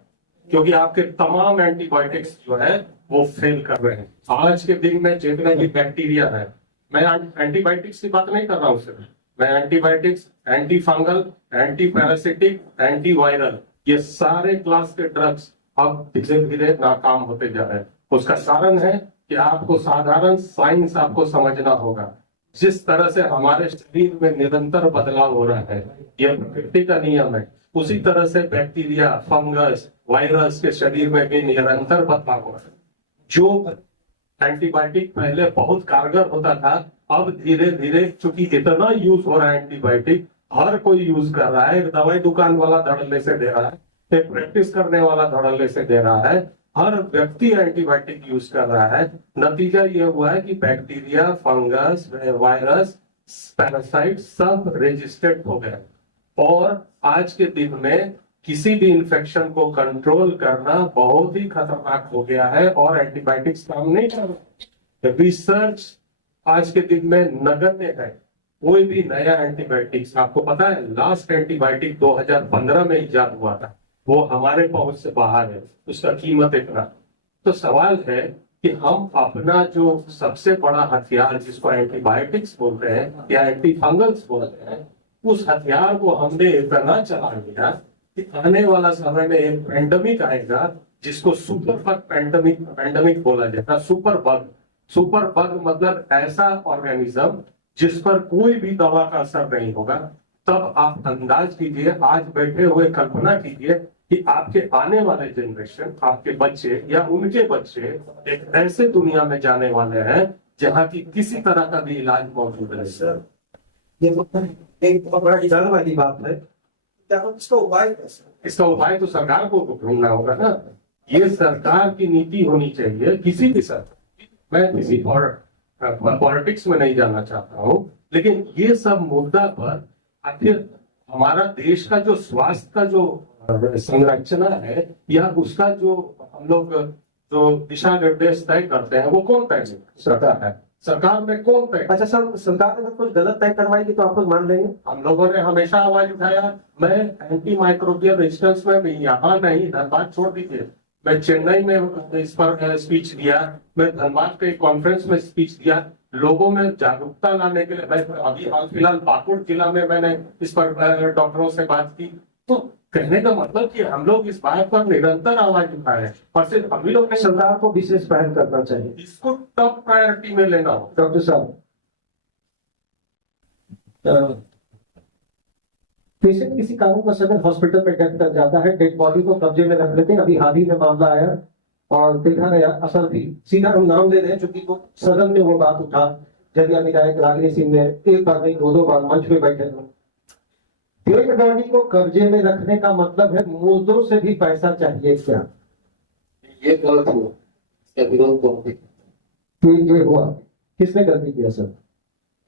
क्योंकि आपके तमाम एंटीबायोटिक्स जो है वो फेल कर रहे हैं। आज के दिन में जितने भी बैक्टीरिया है, मैं एंटीबायोटिक्स की बात नहीं कर रहा हूँ सिर्फ, मैं antibiotics, anti fungal, anti parasitic, anti viral, ये सारे क्लास के ड्रग्स अब धीरे धीरे नाकाम होते जा रहे हैं। उसका कारण है कि आपको साधारण साइंस आपको समझना होगा। जिस तरह से हमारे शरीर में निरंतर बदलाव हो रहा है, यह प्रकृति का नियम है, उसी तरह से बैक्टीरिया, फंगस, वायरस के शरीर में भी निरंतर बदलाव हो रहा है। जो एंटीबायोटिक पहले बहुत कारगर होता था, अब धीरे धीरे चूंकि इतना यूज हो रहा है एंटीबायोटिक, हर कोई यूज कर रहा है। एक दवाई दुकान वाला धड़ल्ले से दे रहा है, एक प्रैक्टिस करने वाला धड़ल्ले से दे रहा है, हर व्यक्ति एंटीबायोटिक यूज कर रहा है। नतीजा ये हुआ है कि बैक्टीरिया, फंगस, वायरस, पैरासाइट सब रेजिस्टेंट हो गए और आज के दिन में किसी भी इन्फेक्शन को कंट्रोल करना बहुत ही खतरनाक हो गया है और एंटीबायोटिक्स काम नहीं कर रहा। रिसर्च आज के दिन में नगण्य है। कोई भी नया एंटीबायोटिक्स, आपको पता है लास्ट एंटीबायोटिक 2015 में इजाद हुआ था, वो हमारे पहुंच से बाहर है, उसका कीमत इतना। तो सवाल है कि हम अपना जो सबसे बड़ा हथियार जिसको एंटीबायोटिक्स बोलते हैं या एंटी फंगल्स बोलते हैं, उस हथियार को हमने इतना चला लिया कि आने वाला समय में एक पैंडेमिक आएगा जिसको सुपर बग पैंडेमिक बोला जाता है। सुपर बग मतलब ऐसा ऑर्गेनिज्म जिस पर कोई भी दवा का असर नहीं होगा। तब आप अंदाज कीजिए, आज बैठे हुए कल्पना कीजिए कि आपके आने वाले जनरेशन, आपके बच्चे या उनके बच्चे एक ऐसे दुनिया में जाने वाले हैं जहाँ की किसी तरह का भी इलाज मौजूद है। सर, ये एक बहुत बड़ा डर वाली बात है। क्या इसका उपाय कैसे? इसका उपाय तो सरकार को ढूंढना होगा ना। ये सरकार की नीति होनी चाहिए। किसी भी सरकार, मैं किसी और पॉलिटिक्स में नहीं जाना चाहता हूँ, लेकिन ये सब मुद्दा पर आखिर हमारा देश का जो स्वास्थ्य का जो संरचना है या उसका जो हम लोग जो दिशा निर्देश तय करते हैं वो कौन तय करेगा? सरकार है। सरकार में कौन तय? अच्छा सर, सरकार ने कुछ गलत तय करवाएगी तो आप लोग मान लेंगे? हम लोगों ने हमेशा आवाज उठाया। मैं एंटी माइक्रोबियल रेजिस्टेंस में यहाँ नहीं, धनबाद छोड़ दीजिए, मैं चेन्नई में इस पर स्पीच दिया, मैं धनबाद के कॉन्फ्रेंस में स्पीच दिया, लोगों में जागरूकता लाने के लिए। मैं अभी हाल फिलहाल पाकुड़ जिला में मैंने इस पर डॉक्टरों से बात की। तो कहने का मतलब कि हम लोग इस बात पर निरंतर आवाज उठा रहे हैं और सिर्फ हम ही लोग नहीं, सरकार को विशेष पहल करना चाहिए, इसको टॉप प्रायोरिटी में लेना हो। डॉक्टर साहब, पेशेंट किसी कारणवश अगर हॉस्पिटल में डेथ कर जाता है, डेड बॉडी को कब्जे में रख लेते हैं। अभी हाल ही में मामला आया और देखा गया, असर भी सीधा हम नाम दे रहे हैं क्योंकि वो सदन में वो बात उठा। जदिया विधायक रागिनी सिंह ने एक बार नहीं दो बार मंच पे बैठे थे। डेड बॉडी को कब्जे में रखने का मतलब है मुर्दों से भी पैसा चाहिए क्या? ये गलत हुआ, इसका विरोध करो। ये हुआ, किसने गलती किया सर?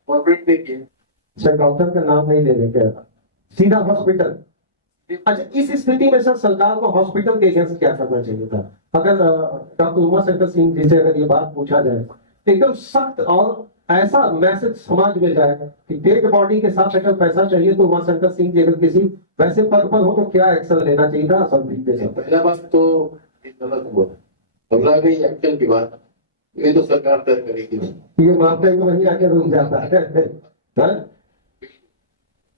कॉर्पोरेट ने किया। सर डॉक्टर का नाम नहीं ले रहे क्या? सीधा हॉस्पिटल। अच्छा, इस स्थिति में सर सरकार को हॉस्पिटल के अगेंस्ट क्या करना चाहिए था? अगर डॉक्टर उमाशंकर सिंह जी से अगर ये बात पूछा जाए, एकदम सख्त और ऐसा मैसेज समाज में जाएगा कि डेड बॉडी के साथ अगर पैसा चाहिए तो उमाशंकर सिंह जी अगर किसी वैसे पद पर हो तो क्या एक्शन लेना चाहिए था असेंबली से? पहला बात तो ये गलत हुआ, अगला गई एक्शन की बात, ये तो सरकार तय करेगी। ये मामले में वही आके रुक जाता है।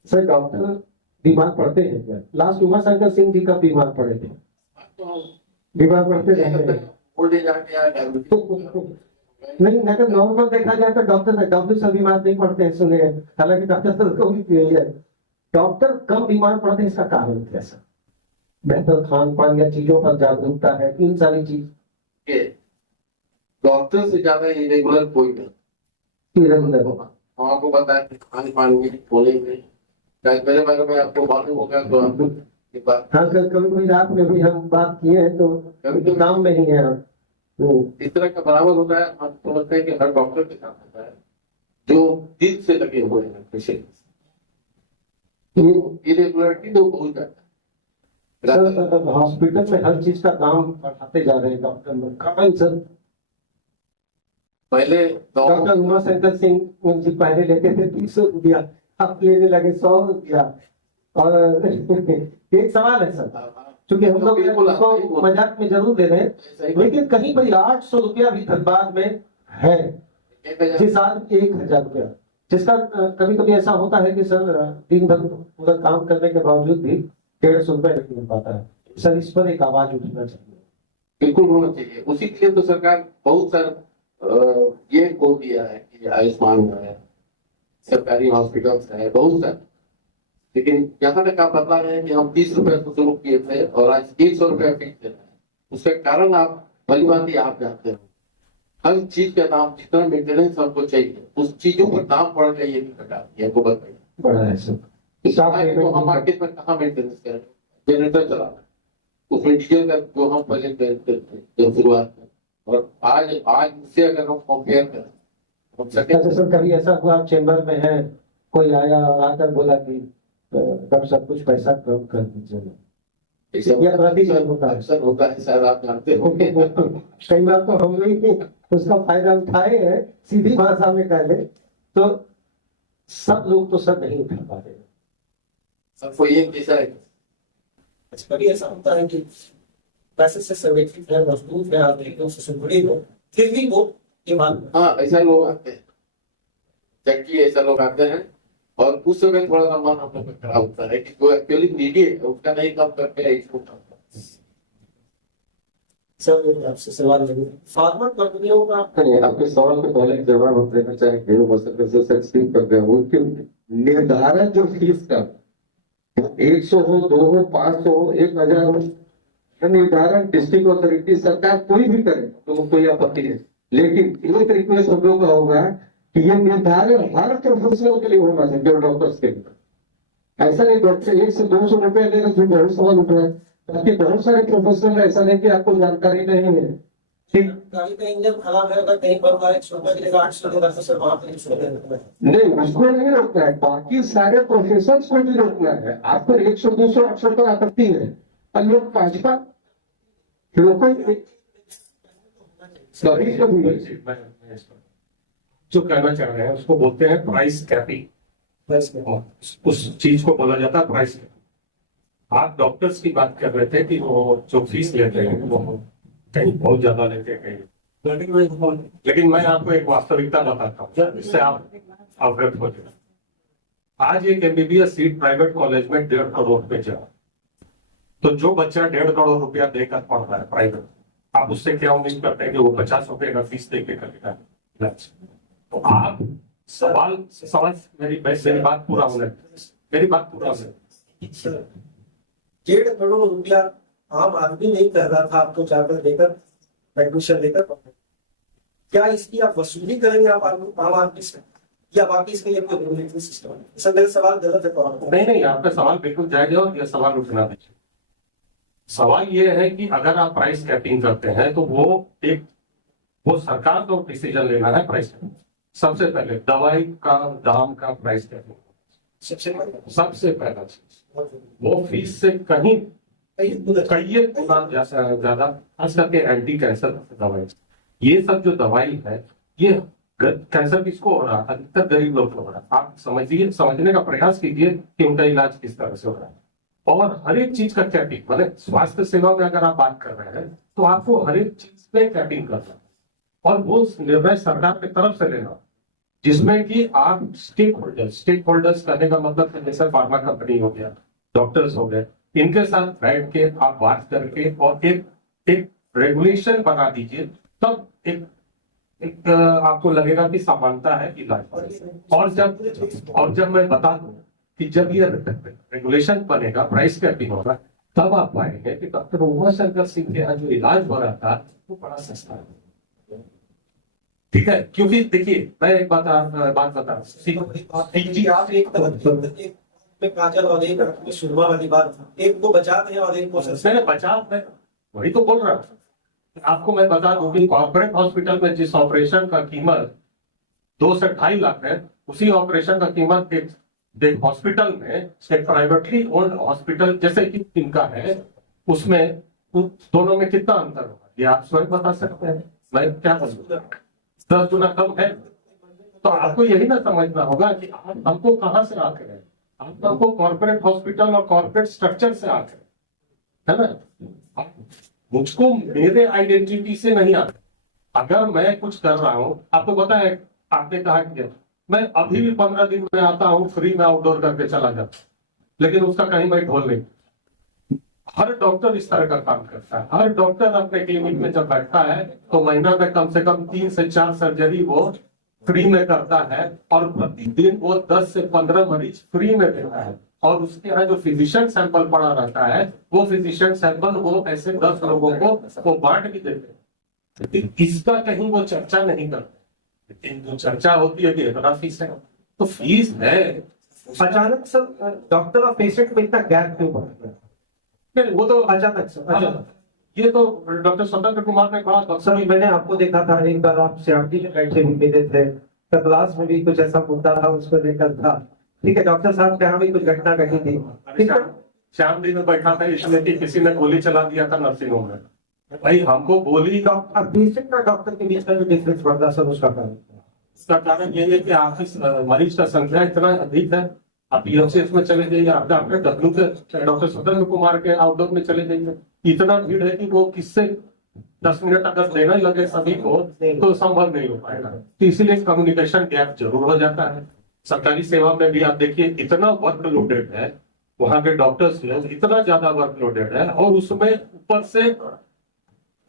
सर डॉक्टर बीमार पड़ते हैं क्या? लास्ट उमाशंकर सिंह जी कब बीमार पड़े थे? बीमार पड़ते रहे ओल्ड एज आ गया, डायबिटीज। नहीं, अगर नॉर्मल देखा जाए तो डॉक्टर से बीमार नहीं पड़ते हैं, सुने। हालांकि डॉक्टर को भी है, डॉक्टर कम बीमार पड़ते हैं, इसका कारण क्या सर? बेहतर खान पान या चीजों पर जागरूकता है, इन सारी चीज। डॉक्टर से ज्यादा इरेगुलर कोई नहीं। इरेगुलर आपको पता है खान पान में, बोले में, मेरे बारे में आपको मालूम होगा तो हम एक बात। हाँ, कभी कभी रात में भी हम बात किए हैं तो काम में ही है। इस तरह का बराबर होता है। आप समझते हैं कि हर डॉक्टर के साथ होता है जो दिल से लगे हुए हैं पेशेंट, इरेगुलरिटी तो भूल जाता है। सर हॉस्पिटल में हर चीज का दाम बढ़ाते जा रहे हैं डॉक्टर लोग। कहाँ सर? पहले डॉक्टर उमाशंकर सिंह उनसे पहले लेते थे 300 रुपया, अब लेने लगे 100 रुपया। और एक सवाल है सर, क्योंकि हम लोग बिल्कुल इसको आप सही बोल- मजाक में जरूर ले रहे हैं, सही बात। लेकिन कहीं पर 800 रुपया भी धनबाद में है, 1000 जिस आदमी 1000 रुपया, जिसका कभी कभी ऐसा होता है कि सर दिन भर पूरा काम करने के बावजूद भी 150 रुपया नहीं मिल पाता है। सर इस पर एक आवाज उठना चाहिए। बिल्कुल होना चाहिए। उसी के लिए तो सरकार बहुत सारा ये खोल दिया है कि आयुष्मान है, सरकारी हॉस्पिटल्स है, बहुत सारे। लेकिन यहाँ तक आप बता रहे हैं कि हम 30 रुपए से शुरू किए थे और आज 100 रुपया फीस दे रहे हैं। उसका कारण आप भली बात ही आप जानते हो, हर चीज का दाम जितना मेंटेनेंस हमको चाहिए उस चीजों पर दाम बढ़ गया, ये नहीं घटा दिया को बताइए। बड़ा है सर। तो हम मार्केट में कहाँ मेंटेनेंस करें, जनरेटर चला उसमें डीजल का जो हम पहले करते थे शुरुआत में, और आज आज से अगर हम कंपेयर करें हम अच्छा सर, कभी ऐसा हुआ आप चेंबर में हैं, कोई आया और आकर बोला कि डॉक्टर साहब कुछ पैसा कम कर दीजिए, या प्रतिशत होता है? अक्सर होता है, शायद आप जानते होंगे। कई बार तो हम भी उसका फायदा उठाए हैं, सीधी भाषा में कह ले तो सब लोग तो सर नहीं उठा पा रहे। सबको ये कैसा है, कभी ऐसा होता है कि पैसे से संगठित है, मजबूत है, आर्थिक रूप से सुदृढ़ हो, फिर भी वो ईमान हाँ ऐसा लोग आते हैं, जबकि ऐसा लोग आते हैं और उस समय थोड़ा सा मन हम लोग का खराब होता है कि जो एक्चुअली नीडी है उसका नहीं काम करके इसको सर आपसे सवाल लगे फार्मर कंपनियों का नहीं, आपके सवाल के पहले एक जवाब हम देना चाहेंगे वो से सक्सीड कर गए उनके निर्धारण जो फीस का 100 हो, 2 हो, 500 हो, 1000 हो, निर्धारण डिस्ट्रिक्ट अथॉरिटी सरकार कोई भी करे तो कोई आपत्ति नहीं, लेकिन एक रिक्वेस्ट हम लोग का होगा कि ये निर्धारण हर प्रोफेशनल के लिए होना चाहिए, जो डॉक्टर्स के लिए। ऐसा नहीं डॉक्टर 1 से 200 रुपए ले रहे, बहुत सवाल उठ रहा है, ताकि बहुत सारे प्रोफेशनल ऐसा नहीं कि आपको जानकारी नहीं है। ठीक गाड़ी का इंजन खराब है, अगर कहीं पर 100 रुपए की जगह 800 देगा तो सर वहां पर 100 देगा। नहीं, उसको नहीं रोकना है, बाकी सारे प्रोफेशंस को भी रोकना है। आपको 100, 200, 800 पर आपत्ति है, और लोग भाजपा लोगों जो कहना चाह रहे हैं उसको बोलते हैं प्राइस कैपिंग। उस चीज को बोला जाता है प्राइस कैपिंग। आप डॉक्टर्स की बात कर रहे थे कि वो जो फीस लेते हैं वो कहीं बहुत ज्यादा लेते हैं कहीं, लेकिन मैं आपको एक वास्तविकता बताता हूँ जिससे आप अवगत हो जाए। आज एक एमबीबीएस सीट प्राइवेट कॉलेज में 1.5 करोड़ पे जा, तो जो बच्चा 1.5 करोड़ रुपया देकर पढ़ रहा है प्राइवेट, आप उससे क्या उम्मीद करते हैं कि वो 50 रुपए का फीस दे के करेगा? तो आप सवाल समझ मेरी बात पूरा होने, मेरी बात पूरा होने। 1.5 करोड़ रुपया आम आदमी नहीं कर रहा था, आपको जाकर देकर एडमिशन लेकर, क्या इसकी आप वसूली करेंगे आप आम आदमी से, या बाकी इसके लिए कोई रेगुलेटरी सिस्टम है? सर मेरा सवाल गलत है? नहीं, आपका सवाल बिल्कुल जायज है और यह सवाल उठना दीजिए। सवाल ये है कि अगर आप प्राइस कैपिंग करते हैं तो वो सरकार को डिसीजन लेना है प्राइस कैपिंग। सबसे पहले दवाई का दाम का प्राइस कैपिंग, सबसे पहला चीज वो फीस से कहीं कई गुना ज्यादा, खास करके एंटी कैंसर दवाई। ये सब जो दवाई है ये कैंसर किसको हो रहा है? अधिकतर गरीब लोग को हो रहा है। आप समझने का प्रयास कीजिए कि उनका इलाज किस तरह से हो रहा है। और हर एक चीज का कैपिंग, मतलब स्वास्थ्य सेवा में अगर आप बात कर रहे हैं तो आपको हर एक चीज पे कैपिंग करना है, और वो निर्णय सरकार की तरफ से लेना, जिसमें कि आप स्टेक होल्डर्स करने का मतलब है जैसे फार्मा कंपनी हो गया, डॉक्टर्स हो गए, इनके साथ बैठ के आप बात करके और एक रेगुलेशन बना दीजिए, तब एक आपको लगेगा कि समानता है इलाज। और जब मैं बता दूं कि जब ये रेगुलेशन बनेगा, प्राइस कैपिंग होगा, तब आप पाएंगे कि डॉक्टर उमाशंकर सिंह के यहाँ जो इलाज हो रहा था वो बड़ा सस्ता है। ठीक है, क्योंकि देखिए मैं एक बात बता आप एक में काजल और एक में सुरमा वाली बात, एक को बचाते हैं और एक को बचाव में, वही तो बोल रहा हूँ आपको। मैं बता दूं कि कॉर्पोरेट हॉस्पिटल में जिस ऑपरेशन का कीमत 2 से 2.5 लाख है, उसी ऑपरेशन का कीमत एक हॉस्पिटल में, एक प्राइवेटली ओन्ड हॉस्पिटल जैसे कि इनका है, उसमें दोनों में कितना अंतर होगा ये आप स्वयं बता सकते हैं। मैं क्या बोलूं, 10 गुना कम है। तो आपको यही ना समझना होगा कि आप हमको कहां से आते हैं, आप हमको कॉर्पोरेट हॉस्पिटल और कॉर्पोरेट स्ट्रक्चर से आते हैं। है ना। मुझको मेरे आइडेंटिटी से नहीं आता। अगर मैं कुछ कर रहा हूँ, आपको पता है, आपने कहा कि मैं अभी भी 15 दिन में आता हूँ, फ्री में आउटडोर करके चला जाता, लेकिन उसका कहीं मैं ढोल नहीं। हर डॉक्टर इस तरह का काम करता है। हर डॉक्टर अपने क्लिनिक में जब बैठता है तो महीना में कम से कम 3 से 4 सर्जरी वो फ्री में करता है, और प्रतिदिन वो 10 से 15 मरीज फ्री में देता है। और उसके यहाँ जो फिजिशियन सैंपल पड़ा रहता है, वो फिजिशियन सैंपल वो ऐसे 10 लोगों को वो बांट भी देते हैं। लेकिन इसका कहीं वो चर्चा नहीं करते। लेकिन जो चर्चा होती है कि इतना फीस है, तो फीस है। अचानक सर डॉक्टर और पेशेंट में इतना गैप क्यों बढ़ गया? नहीं, वो तो अचानक सर, अचानक। ये तो डॉक्टर स्वतंत्र कुमार ने कहा। सर मैंने आपको देखा था एक बार, आप श्याम जी जो से भी मिले थे, तो क्लास में भी कुछ ऐसा मुद्दा था, उसको लेकर था। ठीक है, डॉक्टर साहब के यहाँ भी कुछ घटना घटी थी। ठीक है, श्याम दिन में बैठा था इसलिए कि किसी ने गोली चला दिया था नर्सिंग होम में। भाई हमको गोली का, अब पेशेंट और डॉक्टर के बीच में जो डिफरेंस बढ़ता है सर, उसका कारण इसका कारण ये है कि आपकी मरीज का संख्या इतना अधिक है। आप पीएमसीएच में चले जाइए, आप डब्ल्यू के डॉक्टर स्वतंत्र कुमार के आउटडोर में चले जाइए, इतना भीड़ है कि वो किससे 10 मिनट अगर देना ही लगे सभी को तो संभव नहीं हो पाएगा। तो इसीलिए कम्युनिकेशन गैप जरूर हो जाता है। सरकारी सेवा में भी आप देखिए इतना वर्कलोडेड है, वहां के डॉक्टर्स लोग इतना ज्यादा वर्कलोडेड है, और उसमें ऊपर से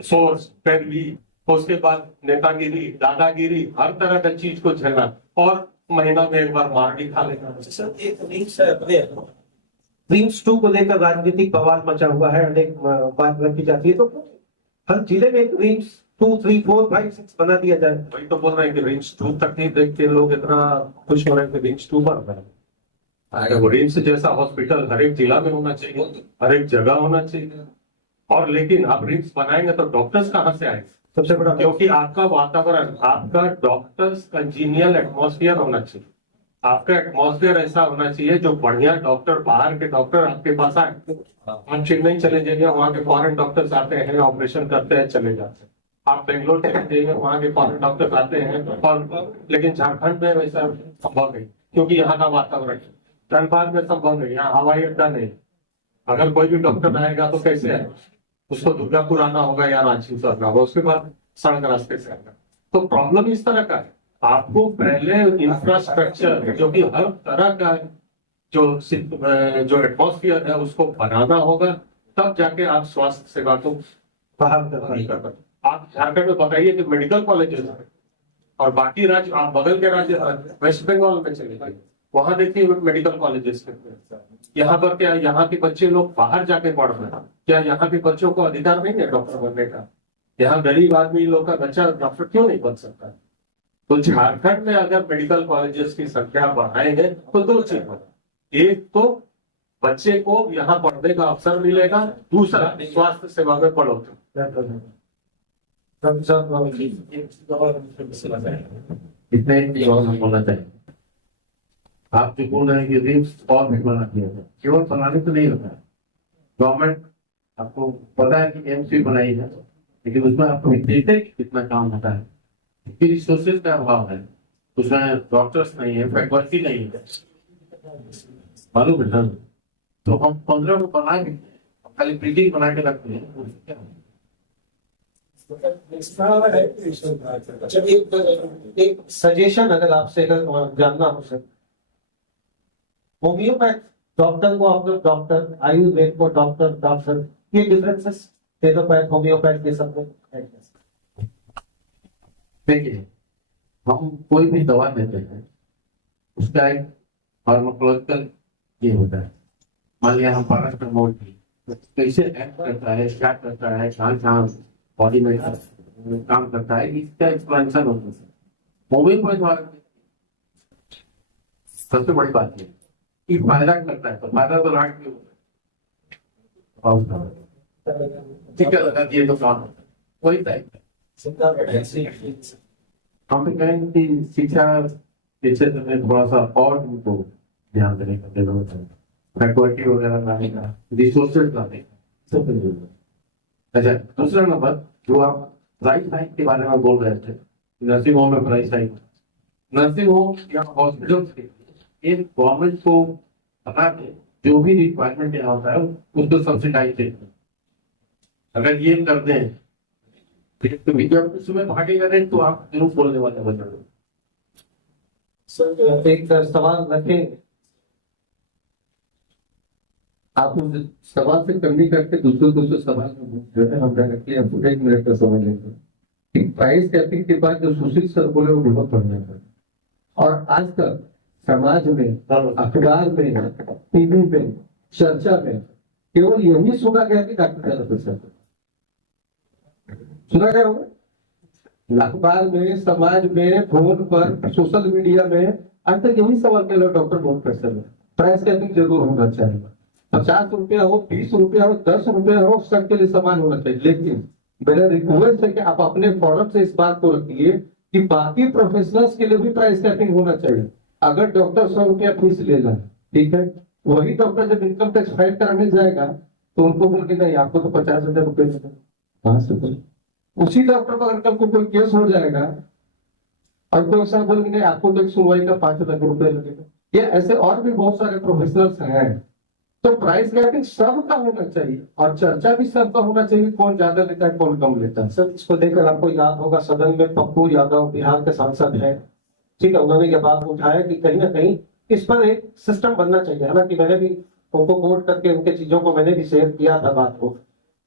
सोर्स पैरवी, उसके बाद नेतागिरी, दादागिरी, हर तरह का चीज को झेलना, और महीना में एक बार मार भी खा लेना। सर एक ड्रीम्स 2 को लेकर राजनीतिक बवाल मचा हुआ है, अनेक बात रखी जाती है, तो हर जिले में ड्रीम्स 2, 3, 4, 5, 6 बना दिया जाए। वही तो बोल रहे हैं कि रेंज 2 तक नहीं देख के लोग इतना खुश हो रहे हैं कि रेंज 2 बन रहा है। वो रेंज जैसा हॉस्पिटल हर एक जिला में होना चाहिए, हर एक जगह होना चाहिए। और लेकिन आप रिम्स बनाएंगे तो डॉक्टर्स कहाँ से आएंगे? सबसे बड़ा क्योंकि आपका वातावरण, आपका डॉक्टर्स कंजीनियल एटमॉस्फेयर होना चाहिए। आपका एटमॉस्फेयर ऐसा होना चाहिए जो बढ़िया डॉक्टर, बाहर के डॉक्टर आपके पास आए। आप चेन्नई चले जाइए, वहाँ के फॉरेन डॉक्टर्स आते हैं, ऑपरेशन करते हैं, चले जाते हैं। आप बेंगलोर चले जाइए, वहाँ के फॉरेन डॉक्टर्स आते हैं, और लेकिन झारखंड में वैसा संभव नहीं, क्योंकि यहाँ का वातावरण, धनबाद में संभव नहीं, यहाँ हवाई अड्डा नहीं। अगर कोई भी डॉक्टर आएगा तो कैसे आएगा? उसको दुर्गापुर आना होगा या रांची से आना होगा, उसके बाद सड़क रास्ते से आएगा। तो प्रॉब्लम इस तरह का है। आपको पहले इंफ्रास्ट्रक्चर जो कि हर तरह का जो एटमॉस्फेयर है उसको बनाना होगा, तब जाके आप स्वास्थ्य सेवा को बाहर कर पाएंगे। आप झारखंड में बताइए कि मेडिकल कॉलेजेस है, और बाकी राज्य, आप बगल के राज्य वेस्ट बंगाल में चले जाइए, वहां देखिए मेडिकल कॉलेजेस। यहाँ पर क्या यहाँ के बच्चे लोग बाहर जाके पढ़ रहे हैं? क्या यहाँ के बच्चों को अधिकार नहीं है डॉक्टर बनने का? यहाँ गरीब आदमी लोग का बच्चा डॉक्टर क्यों नहीं बन सकता? तो झारखंड में अगर मेडिकल कॉलेजेस की संख्या बढ़ाएंगे तो 2 चीज होगा। एक तो बच्चे को यहाँ पढ़ने का अवसर मिलेगा, दूसरा स्वास्थ्य सेवा में बढ़ोतरी। इतना ही होना चाहिए। आप जो बोल रहे हैं कि रिम्स और भी बना दिया है, केवल बनाने तो नहीं होता है। गवर्नमेंट, आपको पता है कि एम्स भी बनाई है, लेकिन उसमें आपको देखते हैं कि कितना काम होता है, रिसोर्सेज का अभाव है, उसमें डॉक्टर्स नहीं है, फैकल्टी नहीं है, मालूम है। तो हम 15 को बना के खाली प्रिंटिंग बना के रखते हैं। एक सजेशन अगर आपसे जानना हो सर, होम्योपैथ डॉक्टर को आप लोग डॉक्टर, आयुर्वेद को डॉक्टर, ये डिफरेंसेस टेरोपैथ होम्योपैथ के सब में है? देखिए, हम कोई भी दवा देते हैं उसका एक फार्माकोलॉजिकल ये होता है। मान लिया हम पैरासिटामोल कैसे एक्ट करता है, क्या करता है, कहाँ बॉडी में काम करता है, इसका एक्सप्लेनेशन होता है। होम्योपैथ सबसे बड़ी बात है कि फायदा करता है, तो फायदा तो राट में होता है, टीका लगा दिए तो काम होता है, वही टाइप है। हम भी कहेंगे कि शिक्षा के क्षेत्र में थोड़ा सा और उनको ध्यान देने का जरूरत है, फैकल्टी वगैरह लाने का, रिसोर्सेज लाने का, सब जरूरत है। अच्छा, दूसरा नंबर जो आप प्राइस हाइक के बारे में बोल रहे थे, नर्सिंग होम में प्राइस हाइक, नर्सिंग होम या हॉस्पिटल से एक गवर्नमेंट को बना के जो भी रिक्वायरमेंट यहाँ होता है उसको सब्सिडाइज अगर ये कर दें तो जब उसमें भागेगा नहीं तो आप जरूर बोलने वाले हो जाओगे। सर एक सवाल रखें, आप उस सवाल से कमी करके दूसरे सवाल में जो है हम डायरेक्टली आपको 1 मिनट का समय लेंगे कि प्राइस कैपिंग के बाद जो सुशील सर बोले वो बहुत बढ़िया था। और आज तक समाज में, अखबार में, टीवी में, चर्चा में केवल यही सुना गया कि डॉक्टर ज्यादा पैसा सुना गया होगा। अखबार में, समाज में, फोन पर, सोशल मीडिया में आज तक यही सवाल किया डॉक्टर बहुत पैसा है। प्राइस कैपिंग जरूर होना चाहिए। 50 रुपया हो, 20 रुपया हो, 10 रुपया हो, सबके लिए समान होना चाहिए। लेकिन मेरा रिक्वेस्ट है कि आप अपने फॉरम से इस बात को रखिए कि बाकी प्रोफेशनल्स के लिए भी प्राइस कैपिंग होना चाहिए। अगर डॉक्टर 100 रुपया फीस ले रहा है, ठीक है, वही डॉक्टर जब इनकम टैक्स फाइल कराने जाएगा तो उनको बोल के नहीं आपको तो 50,000 रुपये कहाँ से बोले। उसी डॉक्टर पर अगर को कोई केस हो जाएगा और कोई साहब बोलेंगे नहीं आपको तो एक सुनवाई का 5 लाख रुपये लगेगा। ये ऐसे और भी बहुत सारे प्रोफेशनल्स हैं। तो प्राइस कैपिंग सबका होना चाहिए और चर्चा भी सबका होना चाहिए, कौन ज्यादा लेता है कौन कम लेता है। सर इसको देखकर आपको याद होगा सदन में पप्पू यादव बिहार के सांसद हैं, ठीक है, उन्होंने ये बात उठाया कि कहीं ना कहीं इस पर एक सिस्टम बनना चाहिए। हालांकि मैंने भी उनको कोट करके उनके चीजों को मैंने भी शेयर किया था बात को,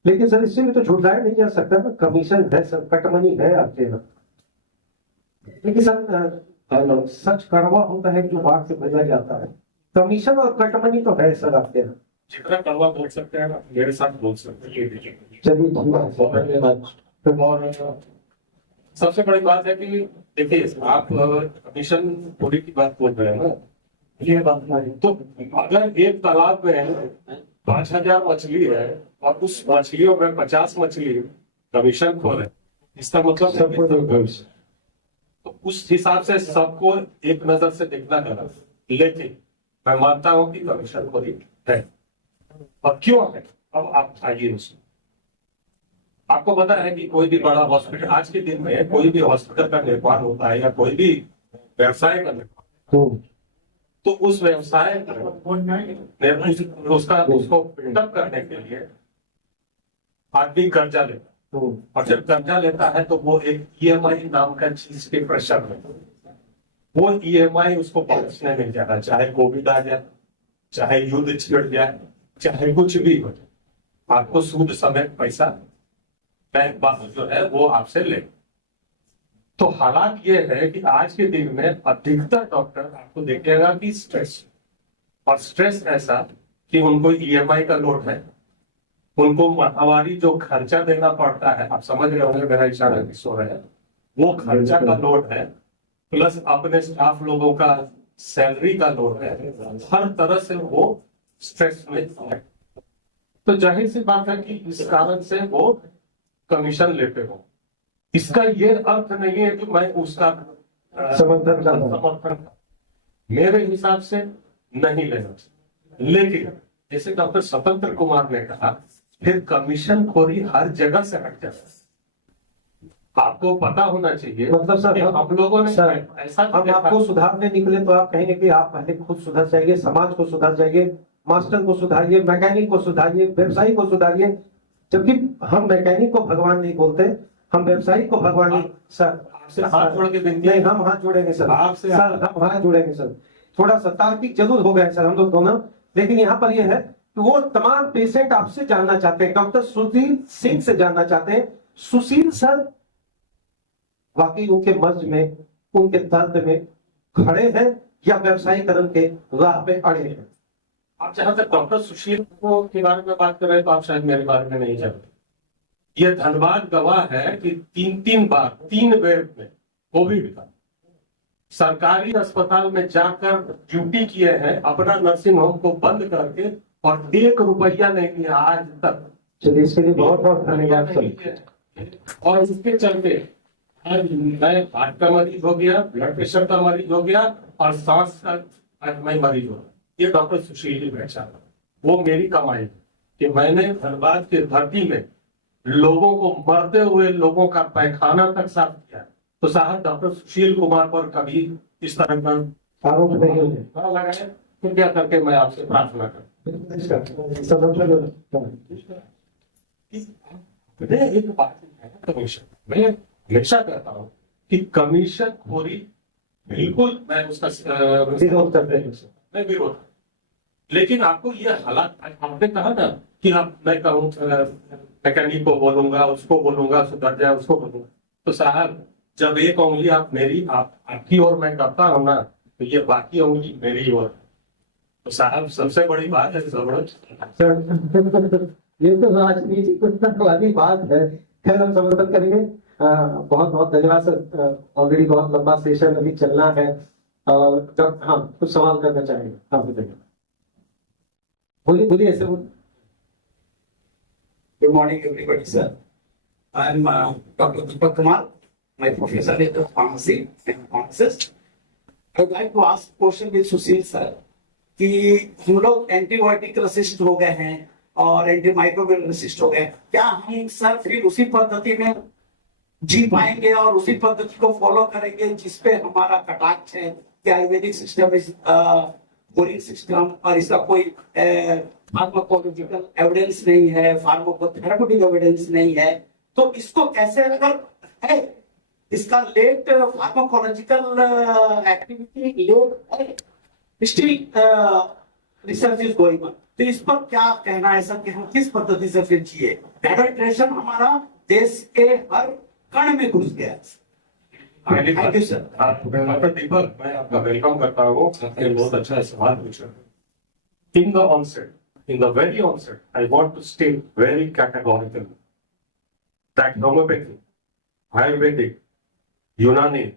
लेकिन सर इससे भी तो झुठलाया नहीं जा सकता ना। कमीशन है सर, कटमनी है आपके यहाँ। लेकिन सर सच कड़वा होता है जो बात से भेजा जाता है। कमीशन और कटमनी तो है सर आपके यहाँ। जितना कड़वा बोल सकते हैं ना मेरे साथ बोल सकते हैं। चलिए धन्यवाद। और सबसे बड़ी बात है कि देखिए आप कमीशन पूरी की बात बोल रहे हैं ना, ये बात नहीं। तो अगर एक तालाब में 5,000 मछली है और उस मछलियों में 50 मछली कमीशन खो रहे, इसका मतलब सबको भविष्य, तो उस हिसाब से सबको एक नजर से देखना गलत। लेकिन मैं मानता हूं कि कमीशन खोरी है। और क्यों है अब आप आइए उसमें। आपको पता है कि कोई भी बड़ा हॉस्पिटल आज के दिन में कोई भी हॉस्पिटल का निर्माण होता है या कोई भी व्यवसाय का निर्माण, तो उस व्यवसाय उसको बिल्डअप करने के लिए आदमी कर्जा लेता है। और जब कर्जा लेता है तो वो एक EMI नाम का चीज के प्रेशर में वो EMI उसको पहुंचने मिल जाता है, चाहे कोविड आ जाए, चाहे युद्ध छिड़ जाए, चाहे कुछ भी हो, आपको सूद समेत पैसा बैंक वाला जो है वो आपसे ले। तो हालात ये है कि आज के दिन में अधिकतर डॉक्टर आपको देखिएगा कि स्ट्रेस, और स्ट्रेस ऐसा कि उनको EMI का लोड है, उनको हमारी जो खर्चा देना पड़ता है, आप समझ रहे होंगे मेरा इशारा किस हो रहा है, वो खर्चा का लोड है, प्लस अपने स्टाफ लोगों का सैलरी का लोड है, हर तरह से वो स्ट्रेस में है। तो जाहिर सी बात है कि इस कारण से वो कमीशन लेते हो। इसका ये अर्थ नहीं है कि मैं उसका समर्थन मेरे हिसाब से नहीं लेना चाहिए। लेकिन जैसे डॉक्टर स्वतंत्र कुमार ने कहा, फिर कमीशन खोरी हर जगह से हट जाता है। आपको पता होना चाहिए, मतलब सर हम लोगों ने सर ऐसा हम आपको सुधारने निकले तो आप कहेंगे कि आप पहले खुद सुधर जाइए, समाज को सुधार जाइए, मास्टर को सुधारिए, मैकेनिक को सुधारिए, व्यवसायी को सुधारिए। जबकि हम मैकेनिक को भगवान नहीं बोलते, हम व्यवसायी को भगवान नहीं। सर आपसे हाथ जोड़ के विनती नहीं, हम हाथ जोड़ेंगे सर, आपसे सर हम हाथ जोड़ेंगे सर। थोड़ा सा तार्किक जरूर हो गए सर हम लोग दोनों, लेकिन यहाँ पर यह है कि वो तमाम पेशेंट आपसे जानना चाहते हैं, डॉक्टर सुशील सिंह से जानना चाहते हैं, सुशील सर वाकई उनके मर्ज में, उनके दर्द में खड़े हैं या व्यवसायीकरण के राह पे अड़े हैं। आप जहां तक डॉक्टर सुशील को के बारे में बात कर रहे हैं तो आप शायद मेरे बारे में नहीं जानते। ये धनबाद गवाह है कि 3 बेर में कोविड का सरकारी अस्पताल में जाकर ड्यूटी किए हैं, अपना नर्सिंग होम को बंद करके, और 1 रुपया नहीं दिया आज तक। चलिए इसके लिए बहुत बहुत धन्यवाद सर। और इसके चलते आज मैं हार्ट का मरीज हो गया, ब्लड प्रेशर का मरीज हो गया और सांस का मैं मरीज हो गया। ये डॉक्टर सुशील की पहचान, वो मेरी कमाई है कि मैंने धनबाद की धरती में लोगों को, मरते हुए लोगों का पैखाना तक साफ किया। तो साहब डॉक्टर सुशील कुमार पर कभी इस तरह का आरोप नहीं होगा लगाए, कृपया करके मैं आपसे प्रार्थना करता मैं एक बात है कमीशन, मैं हमेशा कहता हूँ कि कमीशन खोरी बिल्कुल मैं उसका विरोध करते हैं। मैं विरोध, लेकिन आपको ये हालात, आपने कहा ना कि आप, मैं कहूँ मैकेनिक को बोलूंगा, उसको बोलूंगा सुधर जाए, उसको बोलूंगा, तो साहब जब एक उंगली आप मेरी आपकी ओर मैं करता हूँ ना, तो ये बाकी उंगली मेरी ओर। तो साहब सबसे बड़ी बात है ये तो राजनीतिक वाली बात है। खैर हम समर्थन करेंगे। बहुत बहुत धन्यवाद सर। ऑलरेडी बहुत लंबा सेशन अभी चलना है और जब हाँ कुछ सवाल करना चाहेंगे, हाँ बताइए, बोलिए बोलिए ऐसे बोलिए। Good morning, everybody, sir. I'm Dr. Deepak Kumar. My professor is of pharmacy and pharmacist. I would like to ask question with Sushil sir कि हम लोग एंटीबायोटिक रेसिस्ट हो गए हैं और एंटी माइक्रोबियल रेसिस्ट हो गए, क्या हम सर फिर उसी पद्धति में जी पाएंगे और उसी पद्धति को फॉलो करेंगे जिसपे हमारा कटाक्ष है कि Ayurvedic system is boring system और इसका कोई फार्माकोलॉजिकल एविडेंस नहीं है, फार्माकोथेरेप्यूटिक एविडेंस नहीं है, तो इसको कैसे अगर है इसका लेट फार्माकोलॉजिकल एक्टिविटी लेट है, still research is going on, तो इस पर क्या कहना है सर कि हम किस पद्धति से फिर जिए? एडल्ट्रेशन हमारा देश के हर कण में घुस गया है। Thank you sir. डॉक्टर दीपक, मैं आपका वेलकम करता हूँ, आपने बहुत अच्छा सवाल पूछा। In the onset, in the very onset, I want to state very categorically that homeopathy, Ayurvedic, Unani,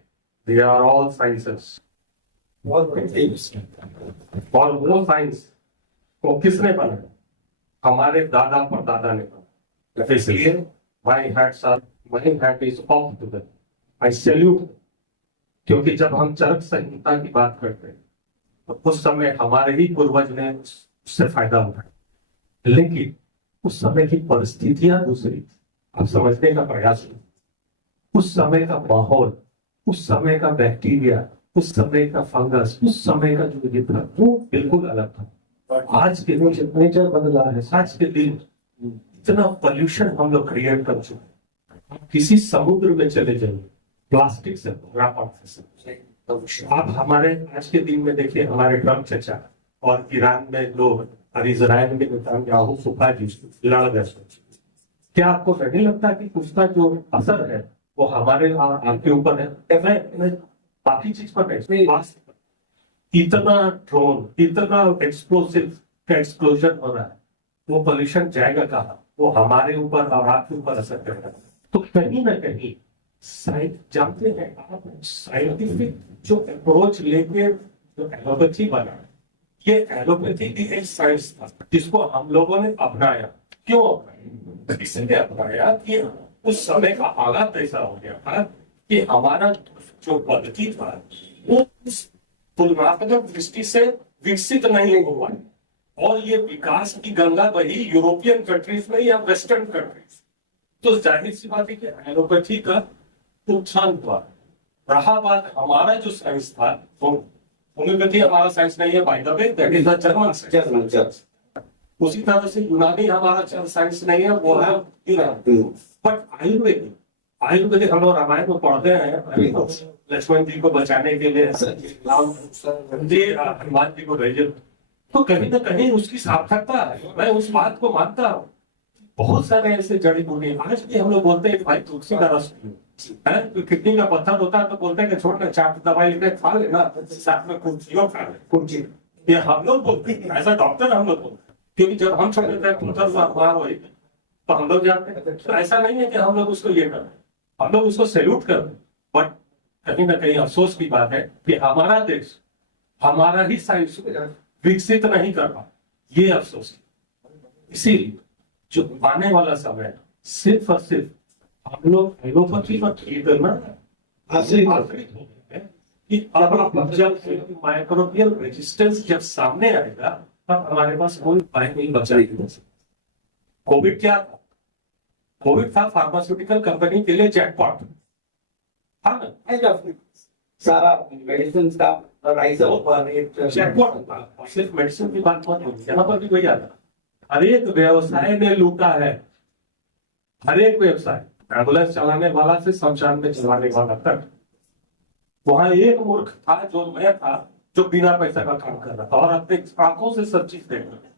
they are all sciences. और वो साइंस को किसने बनाया? हमारे दादा परदादा ने बनाया। इसलिए my hat is off to them. I salute, क्योंकि जब हम चरक संहिता की बात करते हैं तो उस समय हमारे ही पूर्वज ने उससे फायदा उठाया, लेकिन उस समय की परिस्थितियां दूसरी थी। आप समझने का प्रयास करें, उस समय का माहौल, उस समय का बैक्टीरिया, उस समय का फंगस, उस समय का जो ये था वो बिल्कुल अलग था। आज के दिन नेचर बदला है। आज के दिन इतना पोल्यूशन हम लोग क्रिएट कर चुके हैं। आप किसी समुद्र में चले जाइए, प्लास्टिक से आप हमारे आज के दिन में देखिए, हमारे ट्रम्प चचा और ईरान में लोग और इजराइल में नेतन्याहू फुफा जी लड़ गए। क्या आपको नहीं लगता कि उसका जो असर है वो हमारे आपके ऊपर है? मैं बाकी चीज पर नहीं, इतना ड्रोन, इतना एक्सप्लोसिव का एक्सप्लोजन हो रहा है, वो पोल्यूशन जाएगा कहाँ? वो हमारे ऊपर और आपके ऊपर असर करेगा। तो कहीं ना कहीं जानते हैं आप, साइंटिफिक जो अप्रोच लेके जो एलोपैथी बना, ये एलोपैथी भी एक साइंस था जिसको हम लोगों ने अपनाया। क्यों अपनाया? इसलिए अपनाया कि उस समय का हालात ऐसा हो गया था कि हमारा जो पद्धति था वो उस तुलनात्मक दृष्टि से विकसित नहीं हो पाई, और ये विकास की गंगा बही यूरोपियन कंट्रीज में या वेस्टर्न कंट्रीज, तो जाहिर सी बात है कि एलोपैथी का उत्थान हुआ। रहा बात हमारा जो साइंस था, तो होम्योपैथी हमारा साइंस नहीं है, by the way that is the German science. उसी तरह से यूनानी हमारा साइंस नहीं है, वो है यूनानी। बट आयुर्वेदिक हम लोग रामायण में पढ़ते हैं, लक्ष्मण जी को बचाने के लिए हनुमान जी को भेजे, तो कहीं ना कहीं उसकी सार्थकता है। मैं उस बात को मानता हूँ। बहुत सारे ऐसे जड़ी बूटी आज भी हम लोग बोलते हैं कि भाई तुलसी का रस है, तो किडनी का पत्थर होता है तो बोलते हैं कि छोड़ना, चार दवाई लेकर खा लेना, साथ में कुर्सियों खा ले। ये हम लोग बोलते हैं, ऐसा डॉक्टर हम लोग बोलते हैं, क्योंकि जब हम छोड़ देते हैं तो हम लोग जानते हैं। तो ऐसा नहीं है कि हम लोग उसको ये करें, हम लोग उसको सैल्यूट कर रहे हैं। बट कहीं ना कहीं अफसोस की बात है कि हमारा देश हमारा ही साइंस विकसित नहीं कर पा, ये अफसोस। इसीलिए जो आने वाला समय सिर्फ और सिर्फ हम लोग एलोपैथी पर ट्रीट करना आश्रित हो गए कि अब जब माइक्रोबियल रेजिस्टेंस जब सामने आएगा तब हमारे पास कोई उपाय नहीं बचा। कोविड क्या था? कोविड था फार्मास्यूटिकल कंपनी के लिए जैकपॉट, हाँ ना? सारा मेडिसिन का राइज अप जैकपॉट। सिर्फ मेडिसिन की बात मत, यहाँ पर भी वही आता, हर एक व्यवसाय ने लूटा है, हर एक व्यवसाय, एम्बुलेंस चलाने वाला से शमशान में चलाने वाला तक, वहां एक मूर्ख था जो मैं था, जो बिना पैसा का काम कर रहा था और अपने आंखों से सब चीज देख रहा था।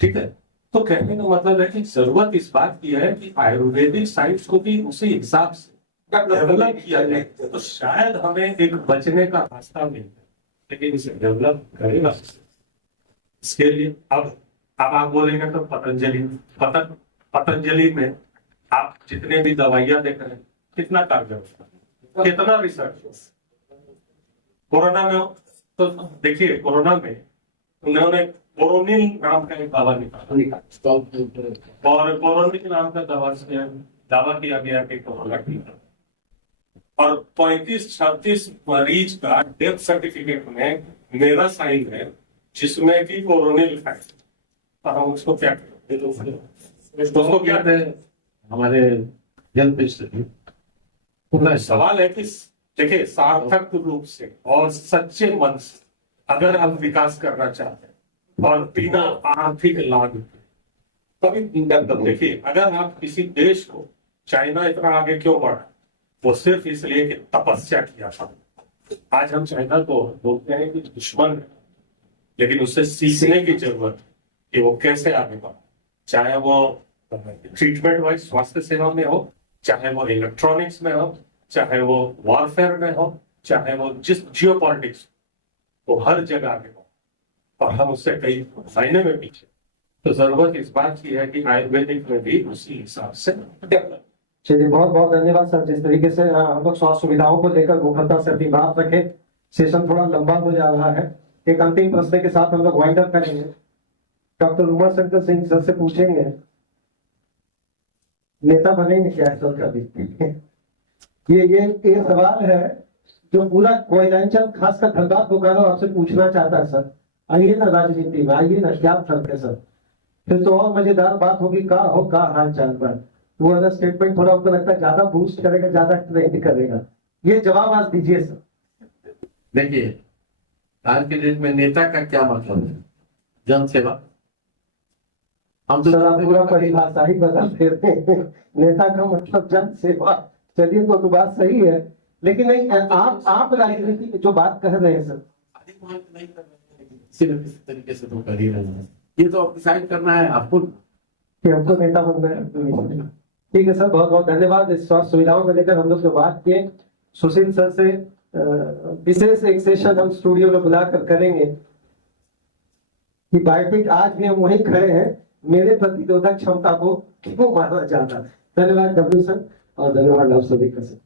ठीक है, तो कहने का मतलब है कि जरूरत इस बात की है कि आयुर्वेदिक साइंस को भी उसी हिसाब से डेवलप किया जाए, तो शायद हमें एक बचने का रास्ता मिले। लेकिन इसे डेवलप करेगा इसके लिए अब आप बोलेंगे तो पतंजलि में आप जितने भी दवाइयां देख रहे हैं, कितना कारगर होता है, कितना रिसर्च। कोरोना में तो देखिए, कोरोना में उन्होंने कोरोनिल नाम का एक दवा निकाला और कोरोनिल नाम का दावा किया गया कि कोरोना टीका, और 35-36 मरीज का डेथ सर्टिफिकेट में मेरा साइन है जिसमें कि कोरोनिल है। तो हम उसको क्या करें, उसको क्या करें? हमारे हेल्थ मिनिस्टर सवाल है कि देखिए, सार्थक रूप से और सच्चे मन से अगर हम विकास करना चाहते हैं और बिना आर्थिक लाभ, तभी देखिए, अगर आप किसी देश को, चाइना इतना आगे क्यों बढ़ा, वो सिर्फ इसलिए कि तपस्या किया था। आज हम चाइना को बोलते हैं कि दुश्मन है, लेकिन उससे सीखने की जरूरत है कि वो कैसे आगे बढ़ा, चाहे वो ट्रीटमेंट वाइज स्वास्थ्य सेवा में हो, चाहे वो इलेक्ट्रॉनिक्स में हो, चाहे वो वॉरफेयर में हो, चाहे वो जिस जियोपॉलिटिक्स, वो हर जगह आगे हो, और हम उससे कई महीने में पीछे। तो जरूरत इस बात की है कि आयुर्वेदिक में भी उसी हिसाब से डेवलप। चलिए, बहुत बहुत धन्यवाद सर। जिस तरीके से हम लोग स्वास्थ्य सुविधाओं को लेकर गोपनीयता से अपनी बात रखे, सेशन थोड़ा लंबा हो जा रहा है। एक अंतिम प्रश्न के साथ हम लोग वाइंड अप करेंगे। डॉक्टर उमा शंकर सिंह सर से पूछेंगे, नेता बनेंगे क्या सर कभी? ये सवाल है जो पूरा कोयलांचल, खासकर धनबाद बोकारो आपसे पूछना चाहता है सर। आइए ना राजनीति में, आइए ना, क्या फर्क है सर? फिर तो और मजेदार बात होगी, का हो का हाल चाल पर वो वाला स्टेटमेंट थोड़ा हमको लगता है ज्यादा बूस्ट करेगा, ज्यादा ट्रेंड करेगा। ये जवाब आज दीजिए सर। देखिए, आज के डेट में नेता का क्या मतलब है? जन सेवा। हम सर आप पूरा परिभाषा ही बदल देते हैं। नेता का मतलब जन सेवा। चलिए, तो बात सही है, लेकिन नहीं, आप राजनीति की जो बात कह रहे हैं सर, किसी न किसी तरीके से तो कर ही रहे हैं। ये तो डिसाइड करना है आपको कि हमको नेता बनना है। ठीक है सर, बहुत बहुत धन्यवाद। इस स्वास्थ्य सुविधाओं को लेकर हम लोग जो बात किए, सुशील सर से विशेष एक सेशन हम स्टूडियो में बुलाकर करेंगे कि बायोटिक आज भी हम वहीं खड़े हैं, मेरे प्रतिरोधक क्षमता को क्यों मारा जाता। धन्यवाद डब्ल्यू सर, और धन्यवाद आप सभी का सर।